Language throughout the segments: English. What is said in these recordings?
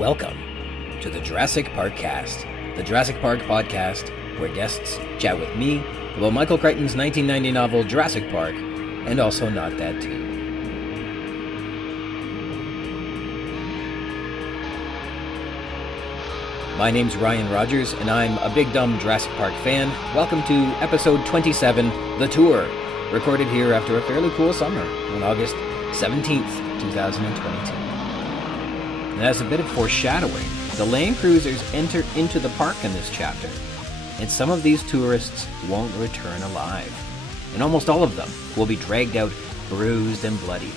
Welcome to the Juras-Sick Park-Cast, the Jurassic Park podcast where guests chat with me about Michael Crichton's 1990 novel Jurassic Park, and also Not That Too. My name's Ryan Rogers, and I'm a big dumb Jurassic Park fan. Welcome to episode 27, The Tour, recorded here after a fairly cool summer on August 17th, 2022. And as a bit of foreshadowing, the Land Cruisers enter into the park in this chapter, and some of these tourists won't return alive. And almost all of them will be dragged out bruised and bloody.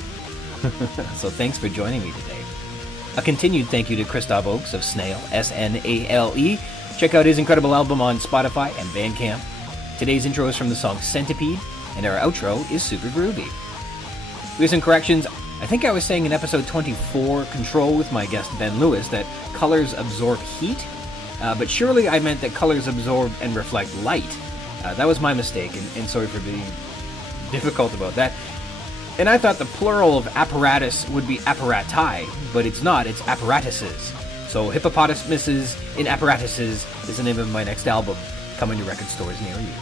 So thanks for joining me today. A continued thank you to Christoph Oakes of Snail, S-N-A-L-E. Check out his incredible album on Spotify and Bandcamp. Today's intro is from the song Centipede, and our outro is super groovy. With some corrections, I think I was saying in episode 24, Control, with my guest Ben Lewis, that colors absorb heat, but surely I meant that colors absorb and reflect light. That was my mistake, and sorry for being difficult about that. And I thought the plural of apparatus would be apparati, but it's not, it's apparatuses. So Hippopotamuses in Apparatuses is the name of my next album, coming to record stores near you.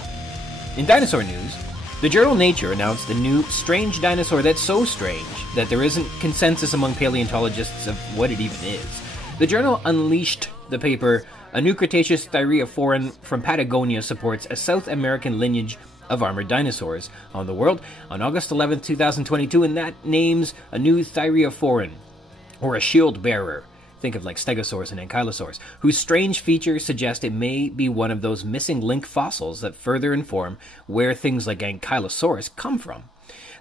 In dinosaur news, the journal Nature announced a new strange dinosaur that's so strange that there isn't consensus among paleontologists of what it even is. The journal unleashed the paper, A New Cretaceous Thyreophoran from Patagonia supports a South American lineage of armored dinosaurs on the world on August 11, 2022, and that names a new thyreophoran, or a shield bearer. Think of like stegosaurs and ankylosaurs, whose strange features suggest it may be one of those missing link fossils that further inform where things like ankylosaurus come from.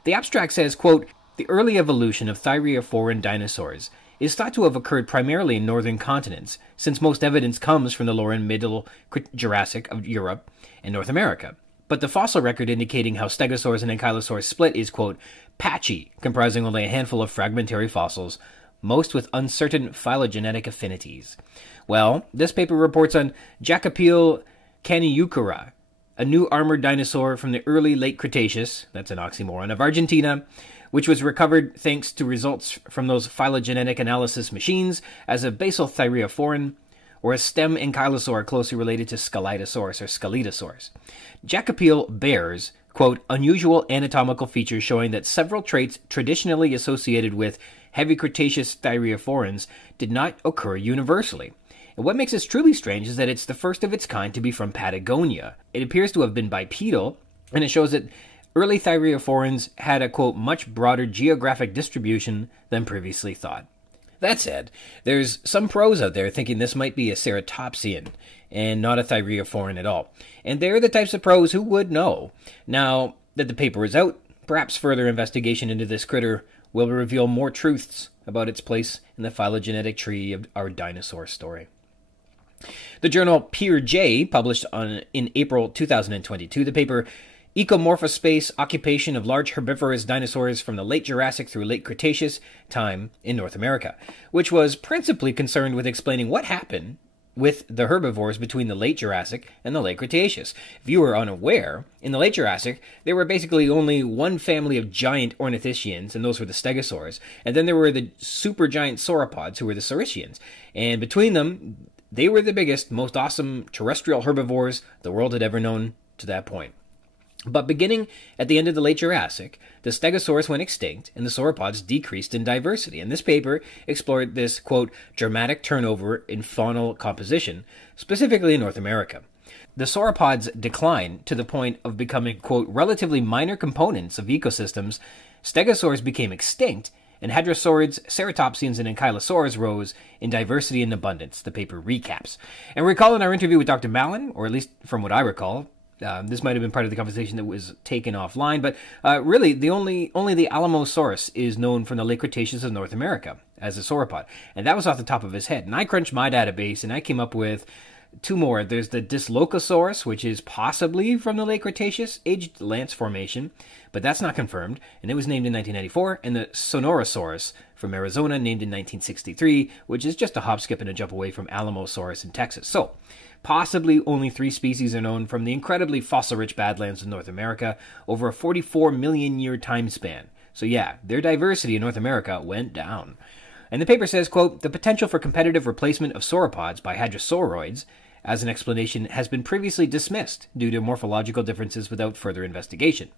The abstract says, quote, the early evolution of thyreophoran dinosaurs is thought to have occurred primarily in northern continents, since most evidence comes from the lower and middle Jurassic of Europe and North America. But the fossil record indicating how stegosaurs and ankylosaurs split is, quote, patchy, comprising only a handful of fragmentary fossils, most with uncertain phylogenetic affinities. Well, this paper reports on Jacopele caniucura, a new armored dinosaur from the early Late Cretaceous, that's an oxymoron, of Argentina, which was recovered thanks to results from those phylogenetic analysis machines as a basal thyreophoran, or a stem ankylosaur closely related to Scelidosaurus or Scelidosaurus. Jacopele bears, quote, unusual anatomical features showing that several traits traditionally associated with heavy Cretaceous thyreophorans did not occur universally. And what makes this truly strange is that it's the first of its kind to be from Patagonia. It appears to have been bipedal, and it shows that early thyreophorans had a, quote, much broader geographic distribution than previously thought. That said, there's some pros out there thinking this might be a ceratopsian and not a thyreophoran at all. And they're the types of pros who would know. Now that the paper is out, perhaps further investigation into this critter will reveal more truths about its place in the phylogenetic tree of our dinosaur story. The journal Peer J published in April 2022 the paper Ecomorphospace, Occupation of Large Herbivorous Dinosaurs from the Late Jurassic through Late Cretaceous Time in North America, which was principally concerned with explaining what happened with the herbivores between the Late Jurassic and the Late Cretaceous. If you were unaware, in the Late Jurassic, there were basically only one family of giant ornithischians, and those were the stegosaurs, and then there were the supergiant sauropods, who were the saurischians, and between them, they were the biggest, most awesome terrestrial herbivores the world had ever known to that point. But beginning at the end of the Late Jurassic, the Stegosaurus went extinct and the sauropods decreased in diversity. And this paper explored this, quote, dramatic turnover in faunal composition, specifically in North America. The sauropods declined to the point of becoming, quote, relatively minor components of ecosystems. Stegosaurs became extinct, and hadrosaurids, ceratopsians, and ankylosaurs rose in diversity and abundance, the paper recaps. And recall in our interview with Dr. Mallon, or at least from what I recall, this might have been part of the conversation that was taken offline, but really, only the Alamosaurus is known from the Late Cretaceous of North America as a sauropod, and that was off the top of his head. And I crunched my database, and I came up with two more. There's the Dislocosaurus, which is possibly from the Late Cretaceous, aged Lance Formation, but that's not confirmed, and it was named in 1994, and the Sonorosaurus from Arizona, named in 1963, which is just a hop, skip, and a jump away from Alamosaurus in Texas. So, possibly only 3 species are known from the incredibly fossil-rich Badlands of North America over a 44 million year time span. So yeah, their diversity in North America went down. And the paper says, quote, "The potential for competitive replacement of sauropods by hadrosauroids as an explanation has been previously dismissed due to morphological differences without further investigation."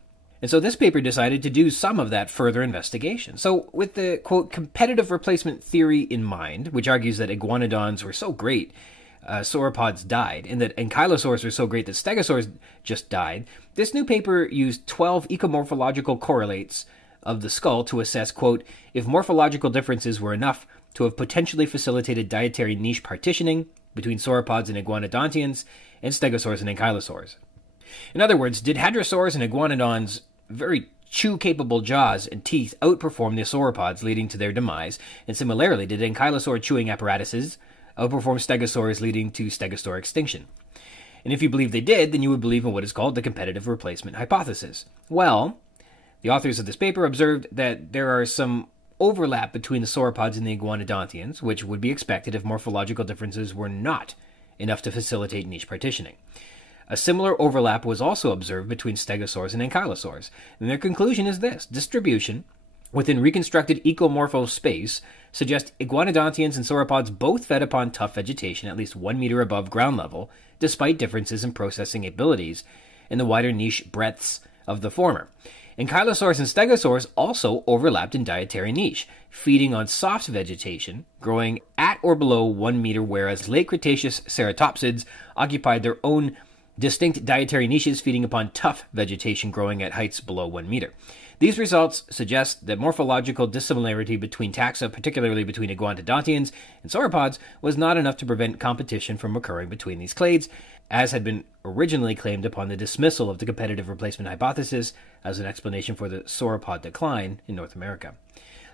And so this paper decided to do some of that further investigation. So with the, quote, competitive replacement theory in mind, which argues that iguanodons were so great, sauropods died, and that ankylosaurs were so great that stegosaurs just died, this new paper used 12 ecomorphological correlates of the skull to assess, quote, if morphological differences were enough to have potentially facilitated dietary niche partitioning between sauropods and iguanodontians and stegosaurs and ankylosaurs. In other words, did hadrosaurs and iguanodons' very chew-capable jaws and teeth outperform the sauropods, leading to their demise? And similarly, did ankylosaur chewing apparatuses outperform stegosaurs, leading to stegosaur extinction? And if you believe they did, then you would believe in what is called the competitive replacement hypothesis. Well, the authors of this paper observed that there are some overlap between the sauropods and the iguanodontians, which would be expected if morphological differences were not enough to facilitate niche partitioning. A similar overlap was also observed between stegosaurs and ankylosaurs, and their conclusion is this: distribution within reconstructed ecomorphospace suggests iguanodontians and sauropods both fed upon tough vegetation at least 1 meter above ground level, despite differences in processing abilities and the wider niche breadths of the former. Ankylosaurs and stegosaurs also overlapped in dietary niche, feeding on soft vegetation, growing at or below 1 meter, whereas late Cretaceous ceratopsids occupied their own distinct dietary niches, feeding upon tough vegetation growing at heights below 1 meter. These results suggest that morphological dissimilarity between taxa, particularly between iguanodontians and sauropods, was not enough to prevent competition from occurring between these clades, as had been originally claimed upon the dismissal of the competitive replacement hypothesis as an explanation for the sauropod decline in North America.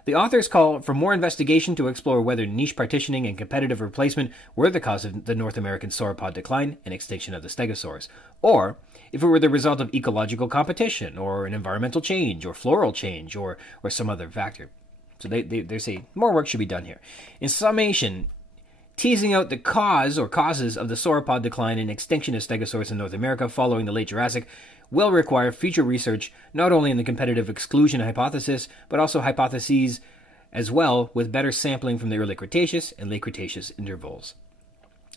The authors call for more investigation to explore whether niche partitioning and competitive replacement were the cause of the North American sauropod decline and extinction of the stegosaurs, or if it were the result of ecological competition, or an environmental change, or floral change, or some other factor. So they say more work should be done here. In summation, teasing out the cause or causes of the sauropod decline and extinction of stegosaurs in North America following the late Jurassic will require future research not only in the competitive exclusion hypothesis, but also hypotheses as well, with better sampling from the early Cretaceous and late Cretaceous intervals.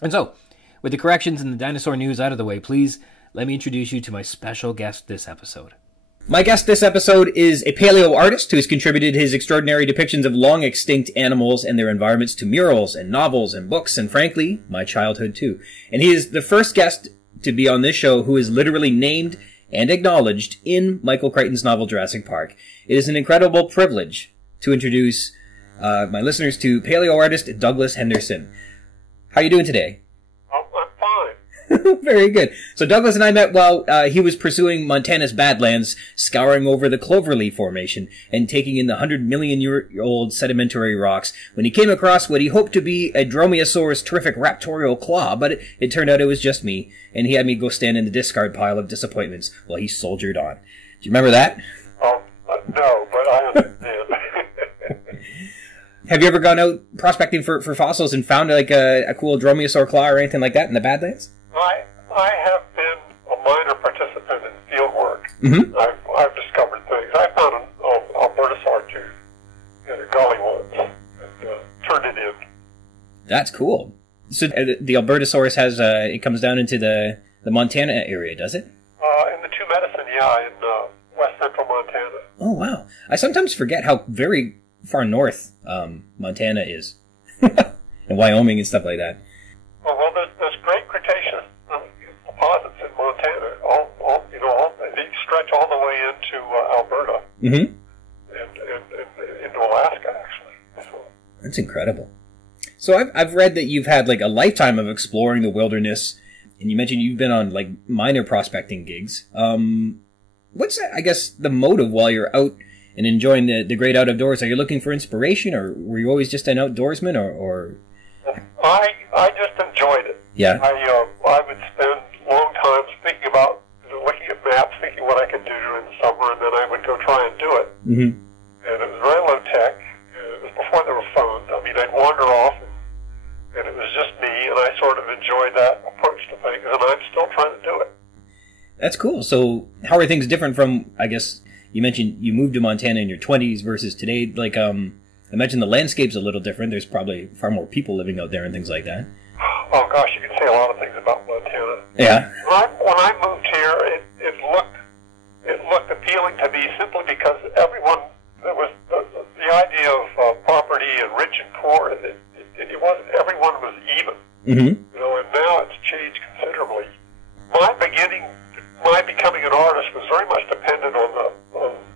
And so, with the corrections and the dinosaur news out of the way, please let me introduce you to my special guest this episode. My guest this episode is a paleoartist who has contributed his extraordinary depictions of long-extinct animals and their environments to murals and novels and books, and frankly, my childhood too. And he is the first guest to be on this show who is literally named and acknowledged in Michael Crichton's novel Jurassic Park. It is an incredible privilege to introduce my listeners to paleoartist Douglas Henderson. How are you doing today? I'm fine. Very good. So Douglas and I met while he was pursuing Montana's Badlands, scouring over the Cloverleaf Formation and taking in the 100-million-year-old sedimentary rocks, when he came across what he hoped to be a Dromaeosaur's terrific raptorial claw, but it turned out it was just me, and he had me go stand in the discard pile of disappointments while he soldiered on. Do you remember that? No, but I understand. Have you ever gone out prospecting for fossils and found like a cool Dromaeosaur claw or anything like that in the Badlands? I have been a minor participant in field work. Mm-hmm. I've discovered things. I found an Albertosaur tooth in a gully once and turned it in. That's cool. So the Albertosaurus has it comes down into the Montana area, does it? In the Two Medicine, yeah, in west central Montana. Oh wow! I sometimes forget how very far north Montana is, and Wyoming and stuff like that. Well, there's great Cretaceous deposits in Montana. They stretch all the way into Alberta, mm-hmm. and into Alaska, actually. So. That's incredible. So I've read that you've had like a lifetime of exploring the wilderness, and you mentioned you've been on like minor prospecting gigs. What's I guess the motive while you're out and enjoying the great outdoors? Are you looking for inspiration, or were you always just an outdoorsman, or? I just enjoyed it. Yeah. I would spend long times thinking about, looking at maps, thinking what I could do during the summer, and then I would go try and do it. Mm-hmm. And it was very low tech. It was before there were phones. I mean, I'd wander off, and it was just me, and I sort of enjoyed that approach to things, and I'm still trying to do it. That's cool. So how are things different from, I guess, you mentioned you moved to Montana in your 20s versus today? Like, I imagine the landscape's a little different. There's probably far more people living out there and things like that. Oh gosh, you can say a lot of things about Montana. Yeah. When I moved here, it looked appealing to me simply because everyone, there was the idea of property and rich and poor. It wasn't, everyone was even. Mm-hmm. You know, and now it's changed considerably. My becoming an artist was very much dependent on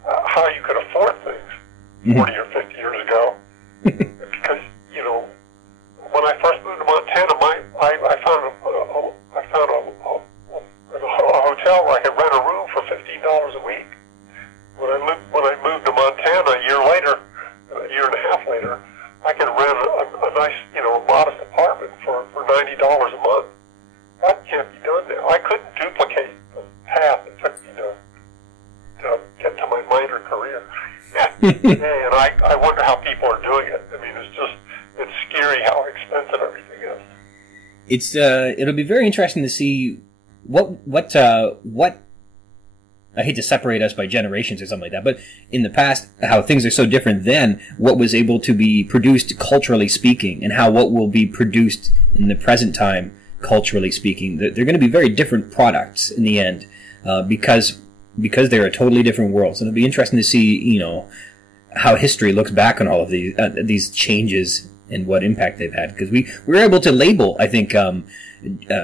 how you could afford things 40 or 50 years ago. Because, you know, when I first moved to Montana, I found a hotel where I could rent a room for $15 a week. When I moved to Montana a year and a half later, I could rent a nice, you know, modest apartment for $90 a month. That can't be done now. I couldn't duplicate the path it took me to get to my minor career. And I wonder how people are doing it. I mean, it's scary how expensive everything is. It'll be very interesting to see what I hate to separate us by generations or something like that, but in the past, how things are so different then, what was able to be produced culturally speaking, and how what will be produced in the present time culturally speaking. They're going to be very different products in the end, because they're a totally different worlds. And it'll be interesting to see, you know, how history looks back on all of these changes and what impact they've had. Because we were able to label, I think,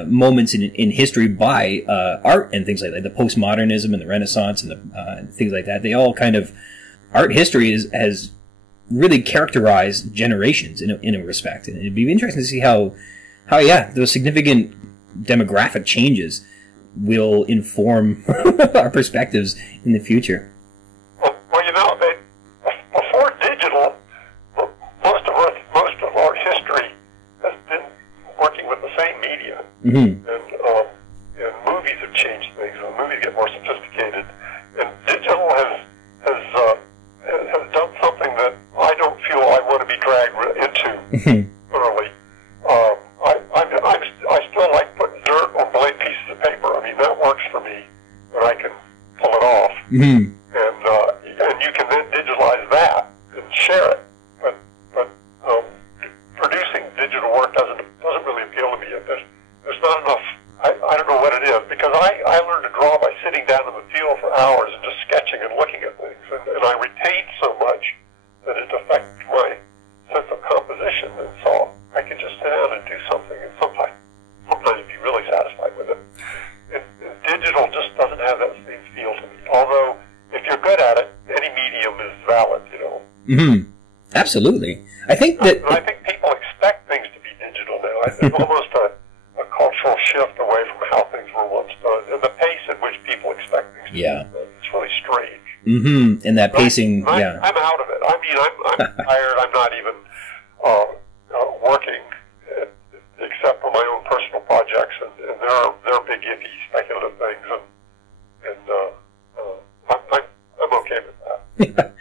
moments in history by art and things like that. The postmodernism and the Renaissance and things like that. They all kind of, art history has really characterized generations in a respect. And it'd be interesting to see how those significant demographic changes will inform our perspectives in the future. Well, you know, before digital, most of our history has been working with the same media. Mm-hmm. And movies have changed things. And movies get more sophisticated. And digital has done something that I don't feel I want to be dragged into thoroughly. I still like putting dirt on blank pieces of paper. I mean, that works for me, and I can pull it off. Mm-hmm. And you can then digitalize that and share it. But producing digital work doesn't really appeal to me. There's not enough. I don't know what it is, because I learned to draw by sitting down in the field for hours and just sketching and looking at things, and I retained so much that it affected my sense of composition, and so I could just sit down and do something, and sometimes be really satisfied with it. And digital just doesn't have that same feel to me. Although, if you're good at it, any medium is valid, you know. Mm-hmm. Absolutely. I think people expect things to be digital now. There's almost a cultural shift away from how things were once done, and the pace at which people expect things to be done. It's really strange. Mm-hmm. And that pacing, I'm out of it. I mean, I'm tired. I'm not even working except for my own personal projects, and they're big, iffy, speculative things, and I'm okay with that.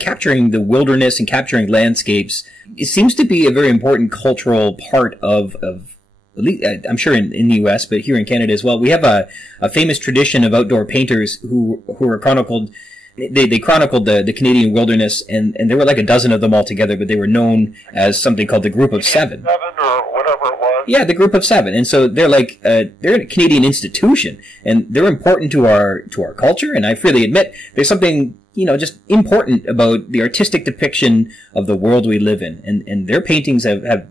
Capturing the wilderness and capturing landscapes, it seems to be a very important cultural part of at least, I'm sure in the U.S., but here in Canada as well. We have a famous tradition of outdoor painters who are chronicled. They chronicled the Canadian wilderness, and there were like a dozen of them altogether, but they were known as something called the Group of Seven. Seven or whatever it was. Yeah, the Group of Seven. And so they're like, they're a Canadian institution, and they're important to our culture, and I freely admit there's something, you know, just important about the artistic depiction of the world we live in, and their paintings have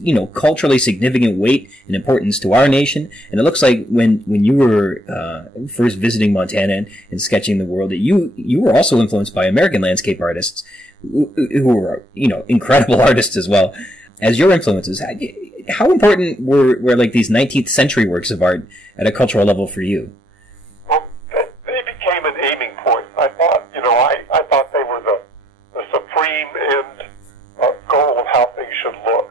you know, culturally significant weight and importance to our nation. And it looks like when you were first visiting Montana and sketching the world, that you were also influenced by American landscape artists who were, you know, incredible artists as well as your influences. How important were like these 19th century works of art at a cultural level for you? Well, they became an aiming point. I thought, you know, I thought they were the supreme end goal of how things should look.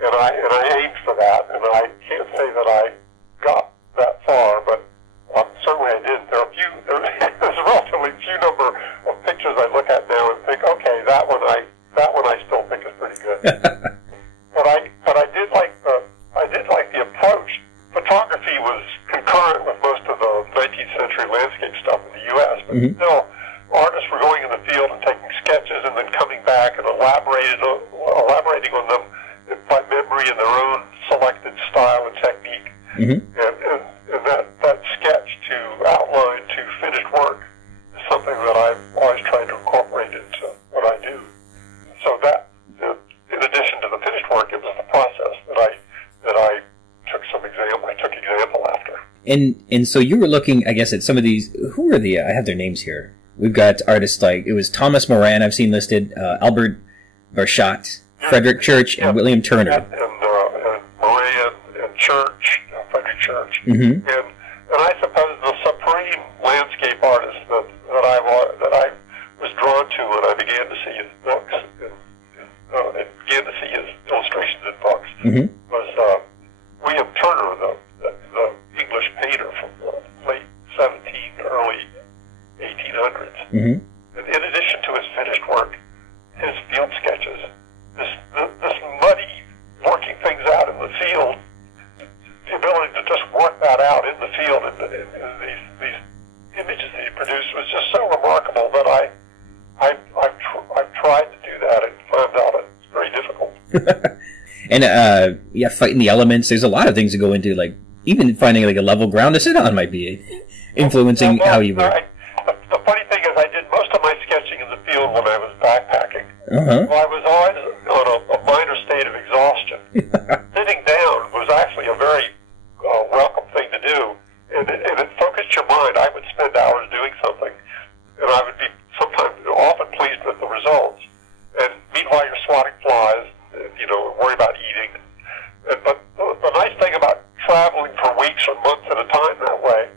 And I aimed for that, and I can't say that I got that far, but certainly I didn't. There's a relatively few number of pictures I look at now and think, okay, that one I still think is pretty good. but I did like the approach. Photography was concurrent with most of the 19th century landscape stuff in the U.S., but still, artists were going in the field and taking sketches and then coming back in a elaborating on them by memory in their own selected style and technique. And that sketch to outline to finished work is something that I've always tried to incorporate into what I do. So that, in addition to the finished work, it was the process that I took example after. And so you were looking, I guess, at some of these. Who are the? I have their names here. We've got artists like, it was Thomas Moran, I've seen listed, Albert Barchat, Frederick Church, and William Turner. And Moran and Church, Frederick Church. Mm-hmm. And I suppose the supreme landscape artist that I was drawn to when I began to see his books and began to see his illustrations in books was William Turner, the English painter from the late 17th, early 1800s. And in addition to his finished work, his field sketches, this muddy working things out in the field, the ability to just work that out in the field, and these images that he produced was just so remarkable that I've tried to do that and found out it's very difficult. And fighting the elements. There's a lot of things to go into, like even finding like a level ground to sit on might be influencing how you work. The funny thing is, I did most of my sketching in the field when I was backpacking. So I was always on a minor state of exhaustion. Sitting down was actually a very welcome thing to do, and it focused your mind. I would spend hours doing something, and I would be often pleased with the results. And meanwhile, you're swatting flies, worry about eating. But the nice thing about traveling for weeks or months at a time that way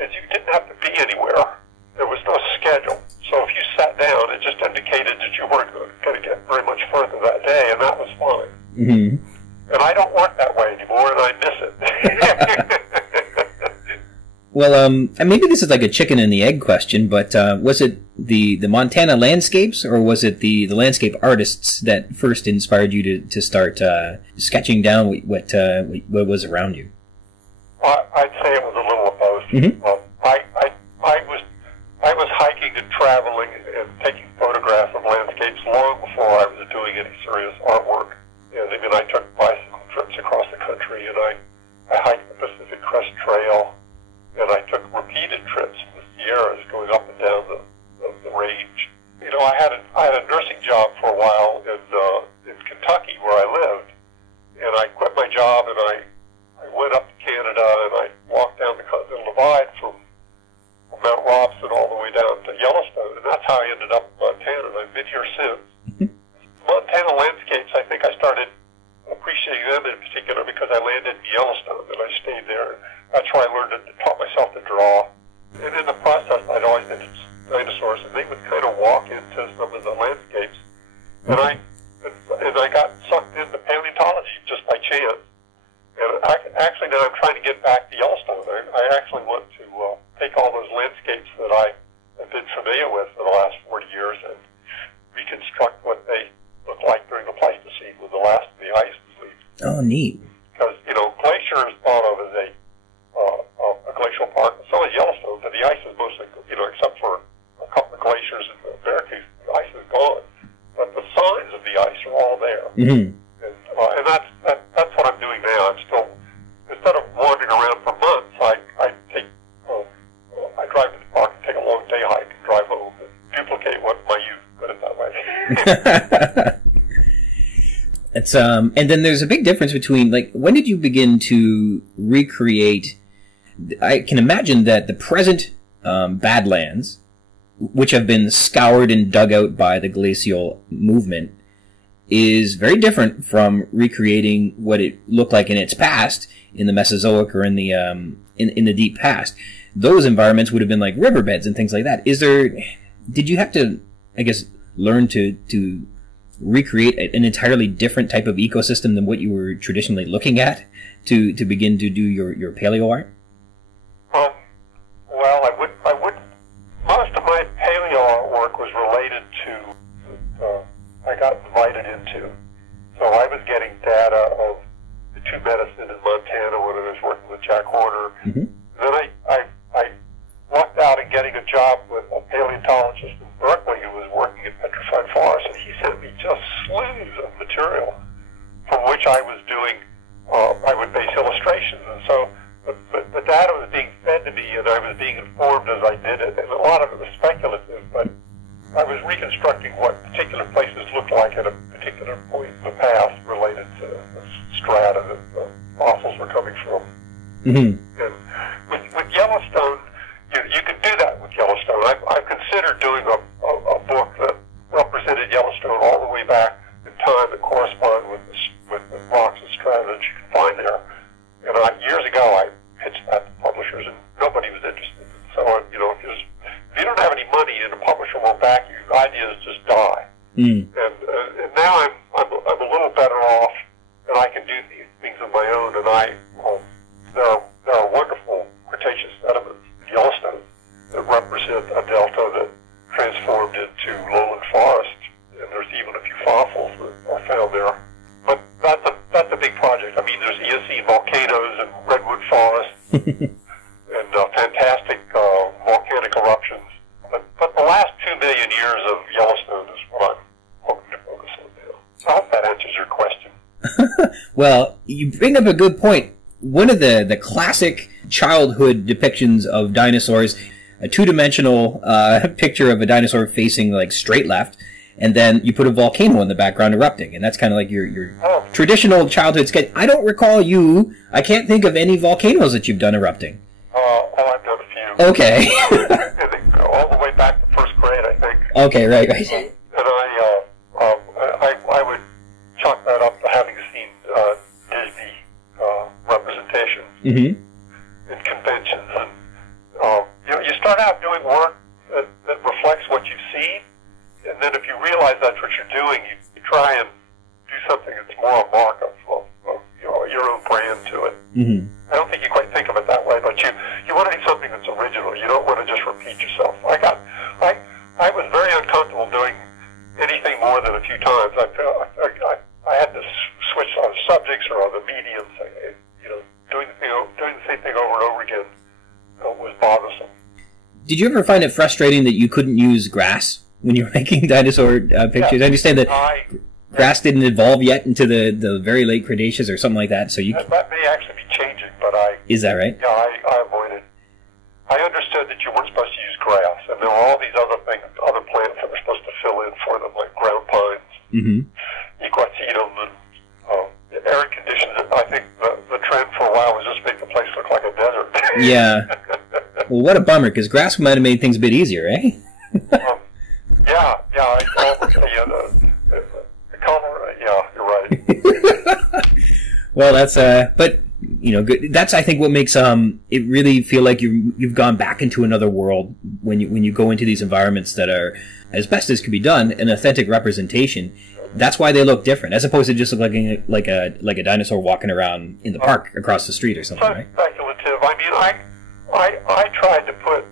is you didn't have to be anywhere. There was no schedule. So if you sat down, it just indicated that you weren't going to get very much further that day, and that was fine. And I don't work that way anymore, and I miss it. Well, and maybe this is like a chicken and the egg question, but was it the Montana landscapes, or was it the landscape artists that first inspired you to start sketching down what was around you? I'd say it was a little of both. I was hiking and traveling and taking photographs of landscapes long before I was doing any serious artwork. And I mean, I took bicycle trips across the country, and I hiked the Pacific Crest Trail, and I took repeated trips in the Sierras going up and down the range. I had a nursing job for a while in Kentucky where I lived, and I quit my job and I went up to Canada, and I walked down the Continental Divide from Mount Robson all the way down to Yellowstone, and that's how I ended up in Montana, and I've been here since. Montana landscapes, I think I started appreciating them in particular because I landed in Yellowstone, and I stayed there. That's where I taught myself to draw. And in the process, I'd always been dinosaurs, and they would kind of walk into some of the landscapes. And I got sucked into paleontology just by chance. And actually now I'm trying to get back to Yellowstone. I actually want to take all those landscapes that I have been familiar with for the last 40 years and reconstruct what they looked like during the Pleistocene when the last of the ice was leaving. Oh, neat. Because, Glacier is thought of as a glacial park, and so is Yellowstone, but the ice is mostly, except for a couple of glaciers and the Beartooth, the ice is gone. But the signs of the ice are all there. And that's what I'm doing now. I'm still, instead of wandering around for months, I drive to the park and take a long day hike and drive home and duplicate what my youth, put it that way. It's and then there's a big difference between, like, when did you begin to recreate? I can imagine that the present Badlands, which have been scoured and dug out by the glacial movement, is very different from recreating what it looked like in its past, in the Mesozoic or in the deep past. Those environments would have been like riverbeds and things like that. Did you have to, I guess, learn to recreate an entirely different type of ecosystem than what you were traditionally looking at to begin to do your paleo art? Well, I would. Most of my paleo artwork was related to. I got invited into. So I was getting data of the two medicine in Montana when I was working with Jack Horner. Then I lucked out in getting a job with a paleontologist in Berkeley who was working in petrified forests, and he sent me just reconstructing what particular places looked like at a particular point in the past related to the strata that the fossils were coming from. Mm-hmm. And with Yellowstone, you could do that with Yellowstone. I've considered doing a book that represented Yellowstone all the way back in time that corresponded with the rocks and strata that you can find there. And years ago, I pitched that to publishers, and nobody was interested. So, if you don't have any money and a publisher won't back you, ideas just die. Mm. And now I'm a little better off, and I can do these things on my own. And there are wonderful Cretaceous sediments in Yellowstone that represent a delta that transformed into lowland forest, and there's even a few fossils that are found there. But that's a big project. I mean, there's Eocene volcanoes and redwood forests and fantastic volcanic eruptions. But the last 2 million years of Yellowstone is what I'm hoping to focus on now. I hope that answers your question. Well, you bring up a good point. One of the classic childhood depictions of dinosaurs, a two-dimensional picture of a dinosaur facing like straight left, and then you put a volcano in the background erupting, and that's kind of like your traditional childhood sketch. I don't recall I can't think of any volcanoes that you've done erupting. I've done a few. Okay. I think all the way back to first grade, I think. Okay, right. And I would chalk that up to having seen Disney representations in conventions. And you start out doing work that reflects what you've seen, and then if you realize that's what you're doing, you try and do something that's more a mark of your own brand to it. Mm-hmm. I don't think you quite think of it that way, but you want to do something that's original. You don't want to just repeat yourself. I was very uncomfortable doing anything more than a few times. I had to switch on subjects or on the mediums. Doing the same thing over and over again was bothersome. Did you ever find it frustrating that you couldn't use grass when you were making dinosaur pictures? Yeah. I understand that grass didn't evolve yet into the very late Cretaceous or something like that. So that may actually be changing, but is that right? Yeah, I avoided. I understood that you weren't supposed to use grass, and there were all these other plants that were supposed to fill in for them, like ground pines, equacetum, and arid conditions. I think the trend for a while was just make the place look like a desert. Yeah. Well, what a bummer, because grass might have made things a bit easier, eh? The color, yeah, you're right. Well, that's but good. That's I think what makes it really feel like you've gone back into another world when you go into these environments that are, as best as can be done, an authentic representation. That's why they look different, as opposed to just looking like a dinosaur walking around in the park across the street or something, right? Speculative. I mean, I tried to put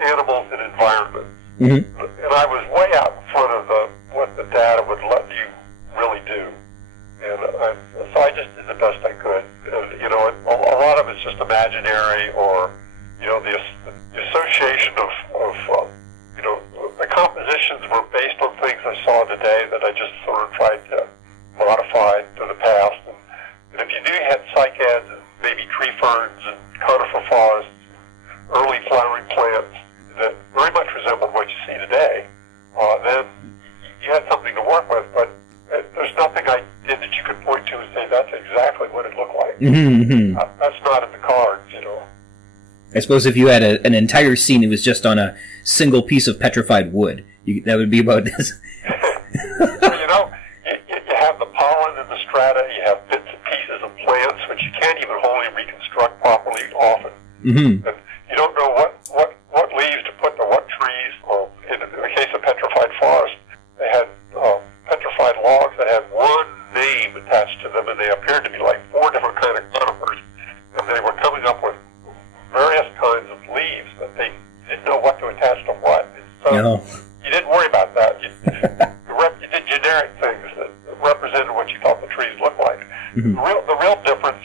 animals in environments, and I was way out in front of what the data would let you really do, and so I just did the best I could. A lot of it's just imaginary, or the association of the compositions were based on things I saw today that I just sort of tried to modify to the past. And if you do have cycads and maybe tree ferns and conifer forests, early flowering plants that very much resemble what you see today, then you had something to work with. But there's nothing I did that you could point to and say that's exactly what it looked like. That's not in the cards, I suppose if you had an entire scene that was just on a single piece of petrified wood, that would be about this. Well, you have the pollen in the strata, you have bits and pieces of plants, which you can't even wholly reconstruct properly often. And you don't know what leaves to put to what trees. Or in the case of petrified forest, they had petrified logs that had one name attached to them, and they appeared to be like 4 different kind of conifers. And they were coming up with various kinds of leaves, but they didn't know what to attach to what. So you didn't worry about that. You did generic things that represented what you thought the trees looked like. The real difference,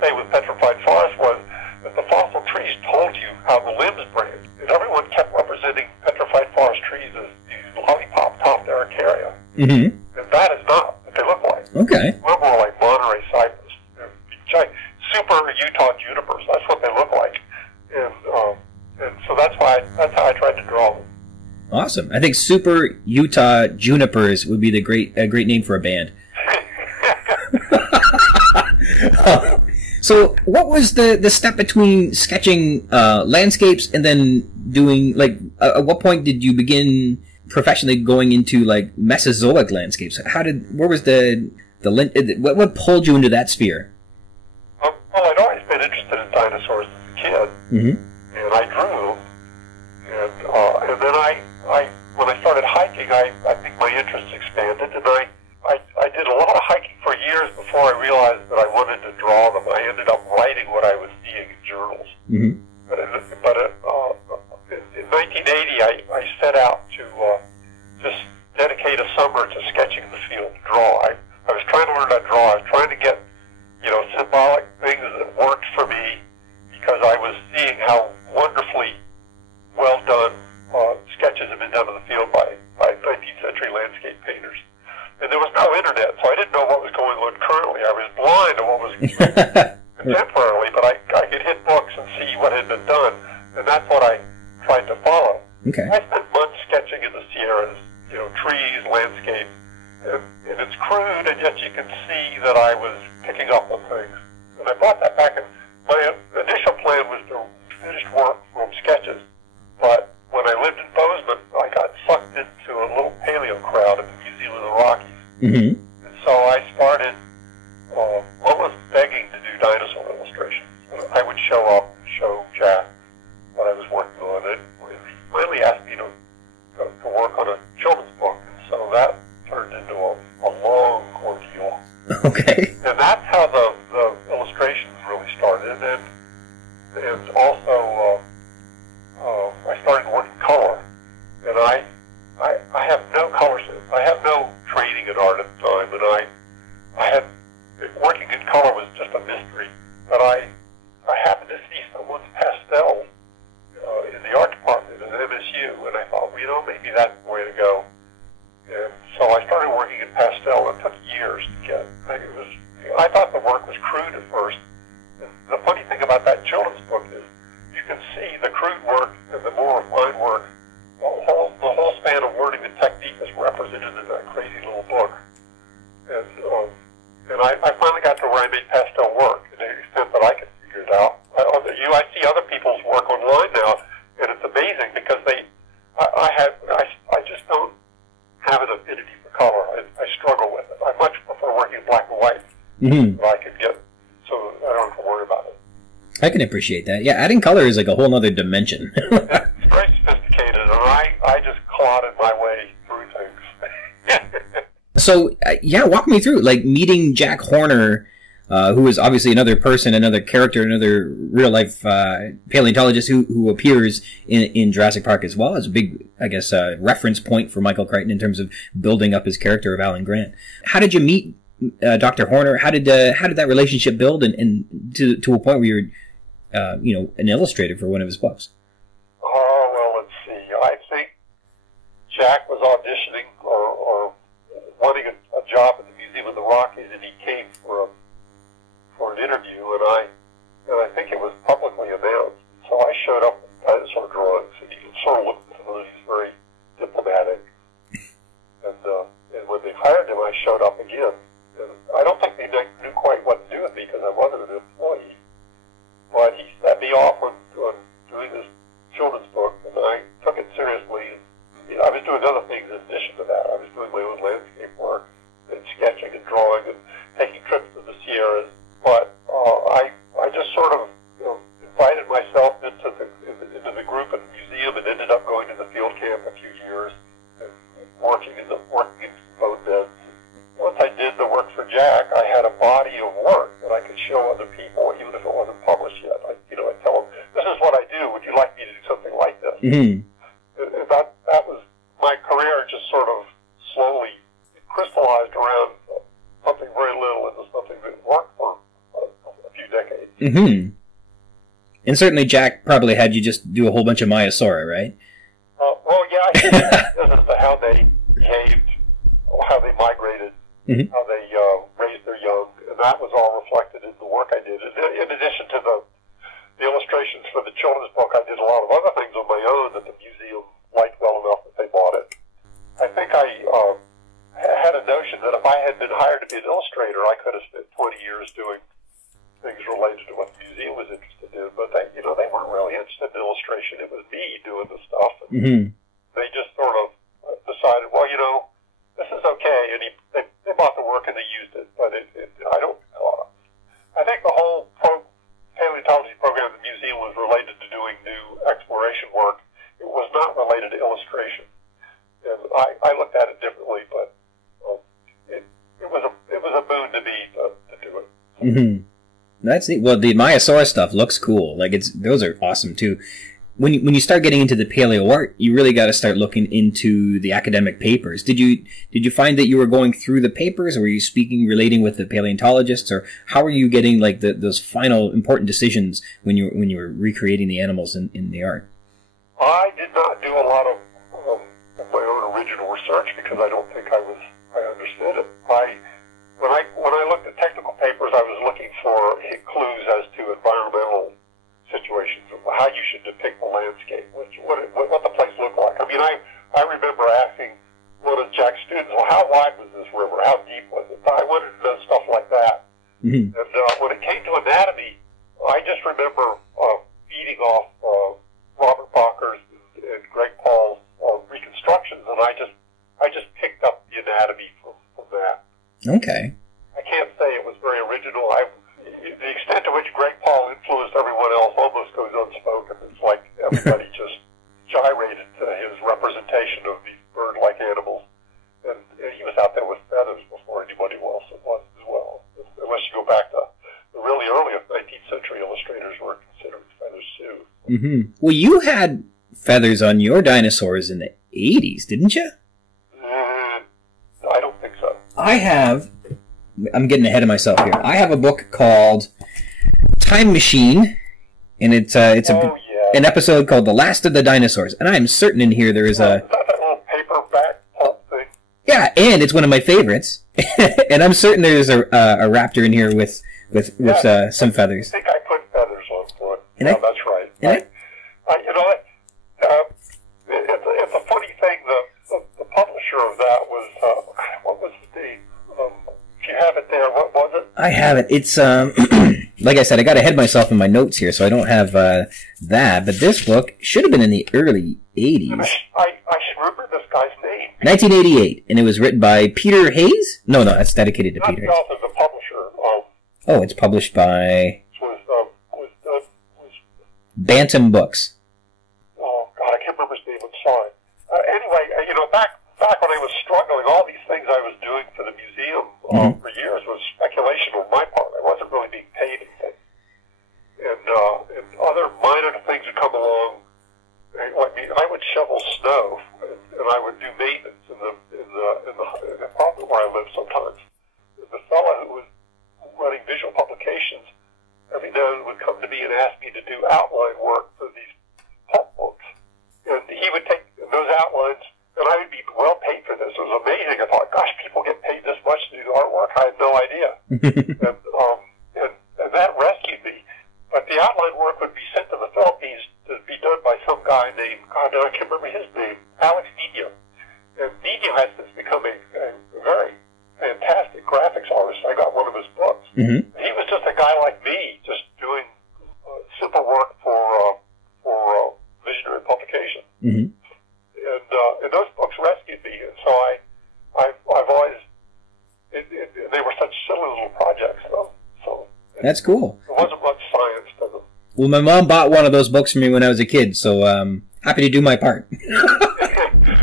say, with petrified forest was that the fossil trees told you how the limbs branched, and everyone kept representing petrified forest trees as these lollipop-topped Araucaria. And that is not what they look like. Okay. They're more like Monterey cypress. Super Utah junipers. That's what they look like. And so that's how I tried to draw them. awesome. I think Super Utah Junipers would be a great name for a band. So what was the step between sketching landscapes and then doing, like, at what point did you begin professionally going into, like, Mesozoic landscapes? Where was what pulled you into that sphere? Well, I'd always been interested in dinosaurs as a kid, and I drew, and then when I started hiking, I think my interest expanded, and I did a lot of hiking for years before I realized that I wanted to draw them. I ended up writing what I was seeing in journals. But in 1980, I set out to just dedicate a summer to sketching the field, to draw. I was trying to learn how to draw. I was trying to get, symbolic things that worked for me because I was seeing how wonderfully well done sketches have been done in the field by 19th century landscape painters. And there was no internet, so I didn't know what was going on currently. I was blind to what was contemporarily, but I could hit books and see what had been done, and that's what I tried to follow. Okay. I spent months sketching in the Sierras, trees, landscapes, and it's crude, and yet you can see that I was picking up on things. And I brought that back, and my initial plan was to finish work from sketches, but when I lived in Bozeman, I got sucked into a little paleo crowd at the Museum of the Rockies. And so I started almost begging to do dinosaur illustrations. I would show up and show Jack what I was working on. And he finally asked me to work on a children's book. And so that turned into a long ordeal. Okay. And that's how the illustrations really started. And also I started working color. And I have no color sense. I have no training in art at the time, and I had working in color was just a mystery. But I happened to see someone's pastel in the art department at MSU, and I thought, maybe that's the way to go. And so I started working in pastel, and it took years to get. I thought the work was crude at first. And the funny thing about that children's book is you can see the crude work and the more refined work. The whole span of wording and technique is represented in that crazy little book. And I finally got to where I made pastel work to the extent that I could figure it out. I see other people's work online now, and it's amazing because I just don't have an affinity for color. I struggle with it. I much prefer working in black and white that I could get, so I don't have to worry about it. I can appreciate that. Yeah, adding color is like a whole other dimension. It's very sophisticated, and I just clotted my way through things. So, walk me through, like, meeting Jack Horner, who is obviously another person, another character, another real-life paleontologist who appears in Jurassic Park as well as a big, I guess, reference point for Michael Crichton in terms of building up his character of Alan Grant. How did you meet Dr. Horner? How did that relationship build and to a point where you're an illustrator for one of his books? Oh, well, let's see. I think Jack was auditioning or wanting a job at the Museum of the Rockies, and he came for an interview, and I think it was publicly announced. So I showed up with dinosaur drawings, and he sort of looked at them, and he's very diplomatic. And when they hired him, I showed up again. And I don't think they knew quite what to do with me because I wasn't an employee. But he set me off on doing this children's book, and I took it seriously. I was doing other things in addition to that. I was doing my own landscape work and sketching and drawing and taking trips to the Sierras. But I just sort of invited myself into the group at the museum and ended up going to the field camp a few years and working in bone beds. Once I did the work for Jack, I had a body of work that I could show other people, even if it wasn't published yet. I tell them, "This is what I do. Would you like me to do something like this?" And that was my career. Just sort of slowly crystallized around something very little into something that worked for a few decades. And certainly Jack probably had you just do a whole bunch of Maiasaura, right? Well, yeah, I think this is how they behaved, how they migrated, how they raised their young, and that was all reflected in the work I did. In addition to the illustrations for the children's book, I did a lot of other things on my own that the museum liked well enough that they bought it. I think I had a notion that if I had been hired to be an illustrator, I could have spent 20 years doing things related to what the museum was interested in, but they weren't really interested in illustration. It was me doing the stuff. And they just sort of decided, well, this is okay, and they bought the work and they used it, but I think the whole paleontology program at the museum was related to doing new exploration work. It was not related to illustration, and I looked at it differently, but it was a boon to me to do it. Mm-hmm. That's neat. Well, the Myosaurus stuff looks cool. Like those are awesome too. When you start getting into the paleo art, you really got to start looking into the academic papers. Did you find that you were going through the papers, or were you relating with the paleontologists, or how were you getting like those final important decisions when you were recreating the animals in the art? I did not do a lot of my own original research because I don't think I understood it. When I looked at technical papers, I was looking for clues as to environmental situations, how you should depict the landscape, what the place looked like. I mean, I remember asking one of Jack's students, well, how wide was this river? How deep was it? I wanted to know stuff like that. Mm-hmm. And when it came to anatomy, I just remember feeding off Robert Bacher's and Greg Paul's reconstructions, and I just picked up the anatomy from that. Okay. I can't say it was very original. The extent to which Greg Paul influenced everyone else almost goes unspoken. It's like everybody just gyrated to his representation of these bird-like animals. And he was out there with feathers before anybody else was as well. Unless you go back to the really early 19th century illustrators were considering feathers too. Mm-hmm. Well, you had feathers on your dinosaurs in the 80s, didn't you? I don't think so. I'm getting ahead of myself here. I have a book called Time Machine, and it's an episode called The Last of the Dinosaurs. And I am certain in here there is that little paperback pulp thing? Yeah, and it's one of my favorites. And I'm certain there's a raptor in here with some feathers. I think I put feathers on for it. That's right. It's a funny thing. The publisher of that was what was the name? If you have it there, what was it? I have it. It's like I said, I got ahead of myself in my notes here, so I don't have that. But this book should have been in the early 80s. I should remember this guy's name. 1988, and it was written by Peter Hayes? No, that's dedicated to Peter Hayes. Not the publisher. It's published by... was Bantam Books. Oh, God, I can't remember his name. I'm sorry. Anyway, back when I was struggling, all these things I was doing for the museum for years was speculation on my part. I wasn't really being paid anything. And other minor things would come along. I would shovel snow, and I would do maintenance in the apartment where I lived sometimes. The fellow who was running visual publications every now and then would come to me and ask me to do outline work for these pulp books. And he would take those outlines, and I would be well paid for this. It was amazing. I thought, gosh, people get paid this much to do artwork? I had no idea. and that rescued me. But the outline work would be sent to the Philippines to be done by some guy named, God, I can't remember his name, Alex Nino. And Nino has since become a very fantastic graphics artist. I got one of his books. Mm-hmm. He was just a guy like me, just doing simple work for visionary publication. Mm-hmm. And those books rescued me. And so I've always, they were such silly little projects, though. So that's cool. There wasn't much science to them. Well, my mom bought one of those books for me when I was a kid, so happy to do my part.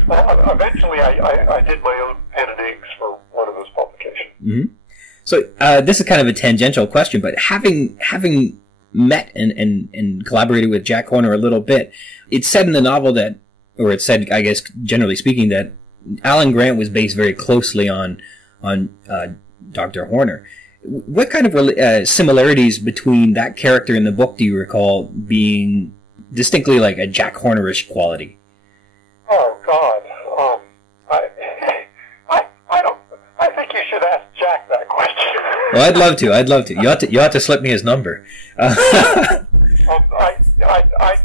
Well, eventually I did my own pen and inks for one of those publications. Mm-hmm. So this is kind of a tangential question, but having met and collaborated with Jack Horner a little bit, it's said in the novel that, or it's said, I guess, generally speaking, that Alan Grant was based very closely on Dr. Horner. What kind of similarities between that character in the book do you recall being distinctly like a Jack Horner-ish quality? Oh, God. I think you should ask Jack that question. Well, I'd love to. You ought to slip me his number. I'd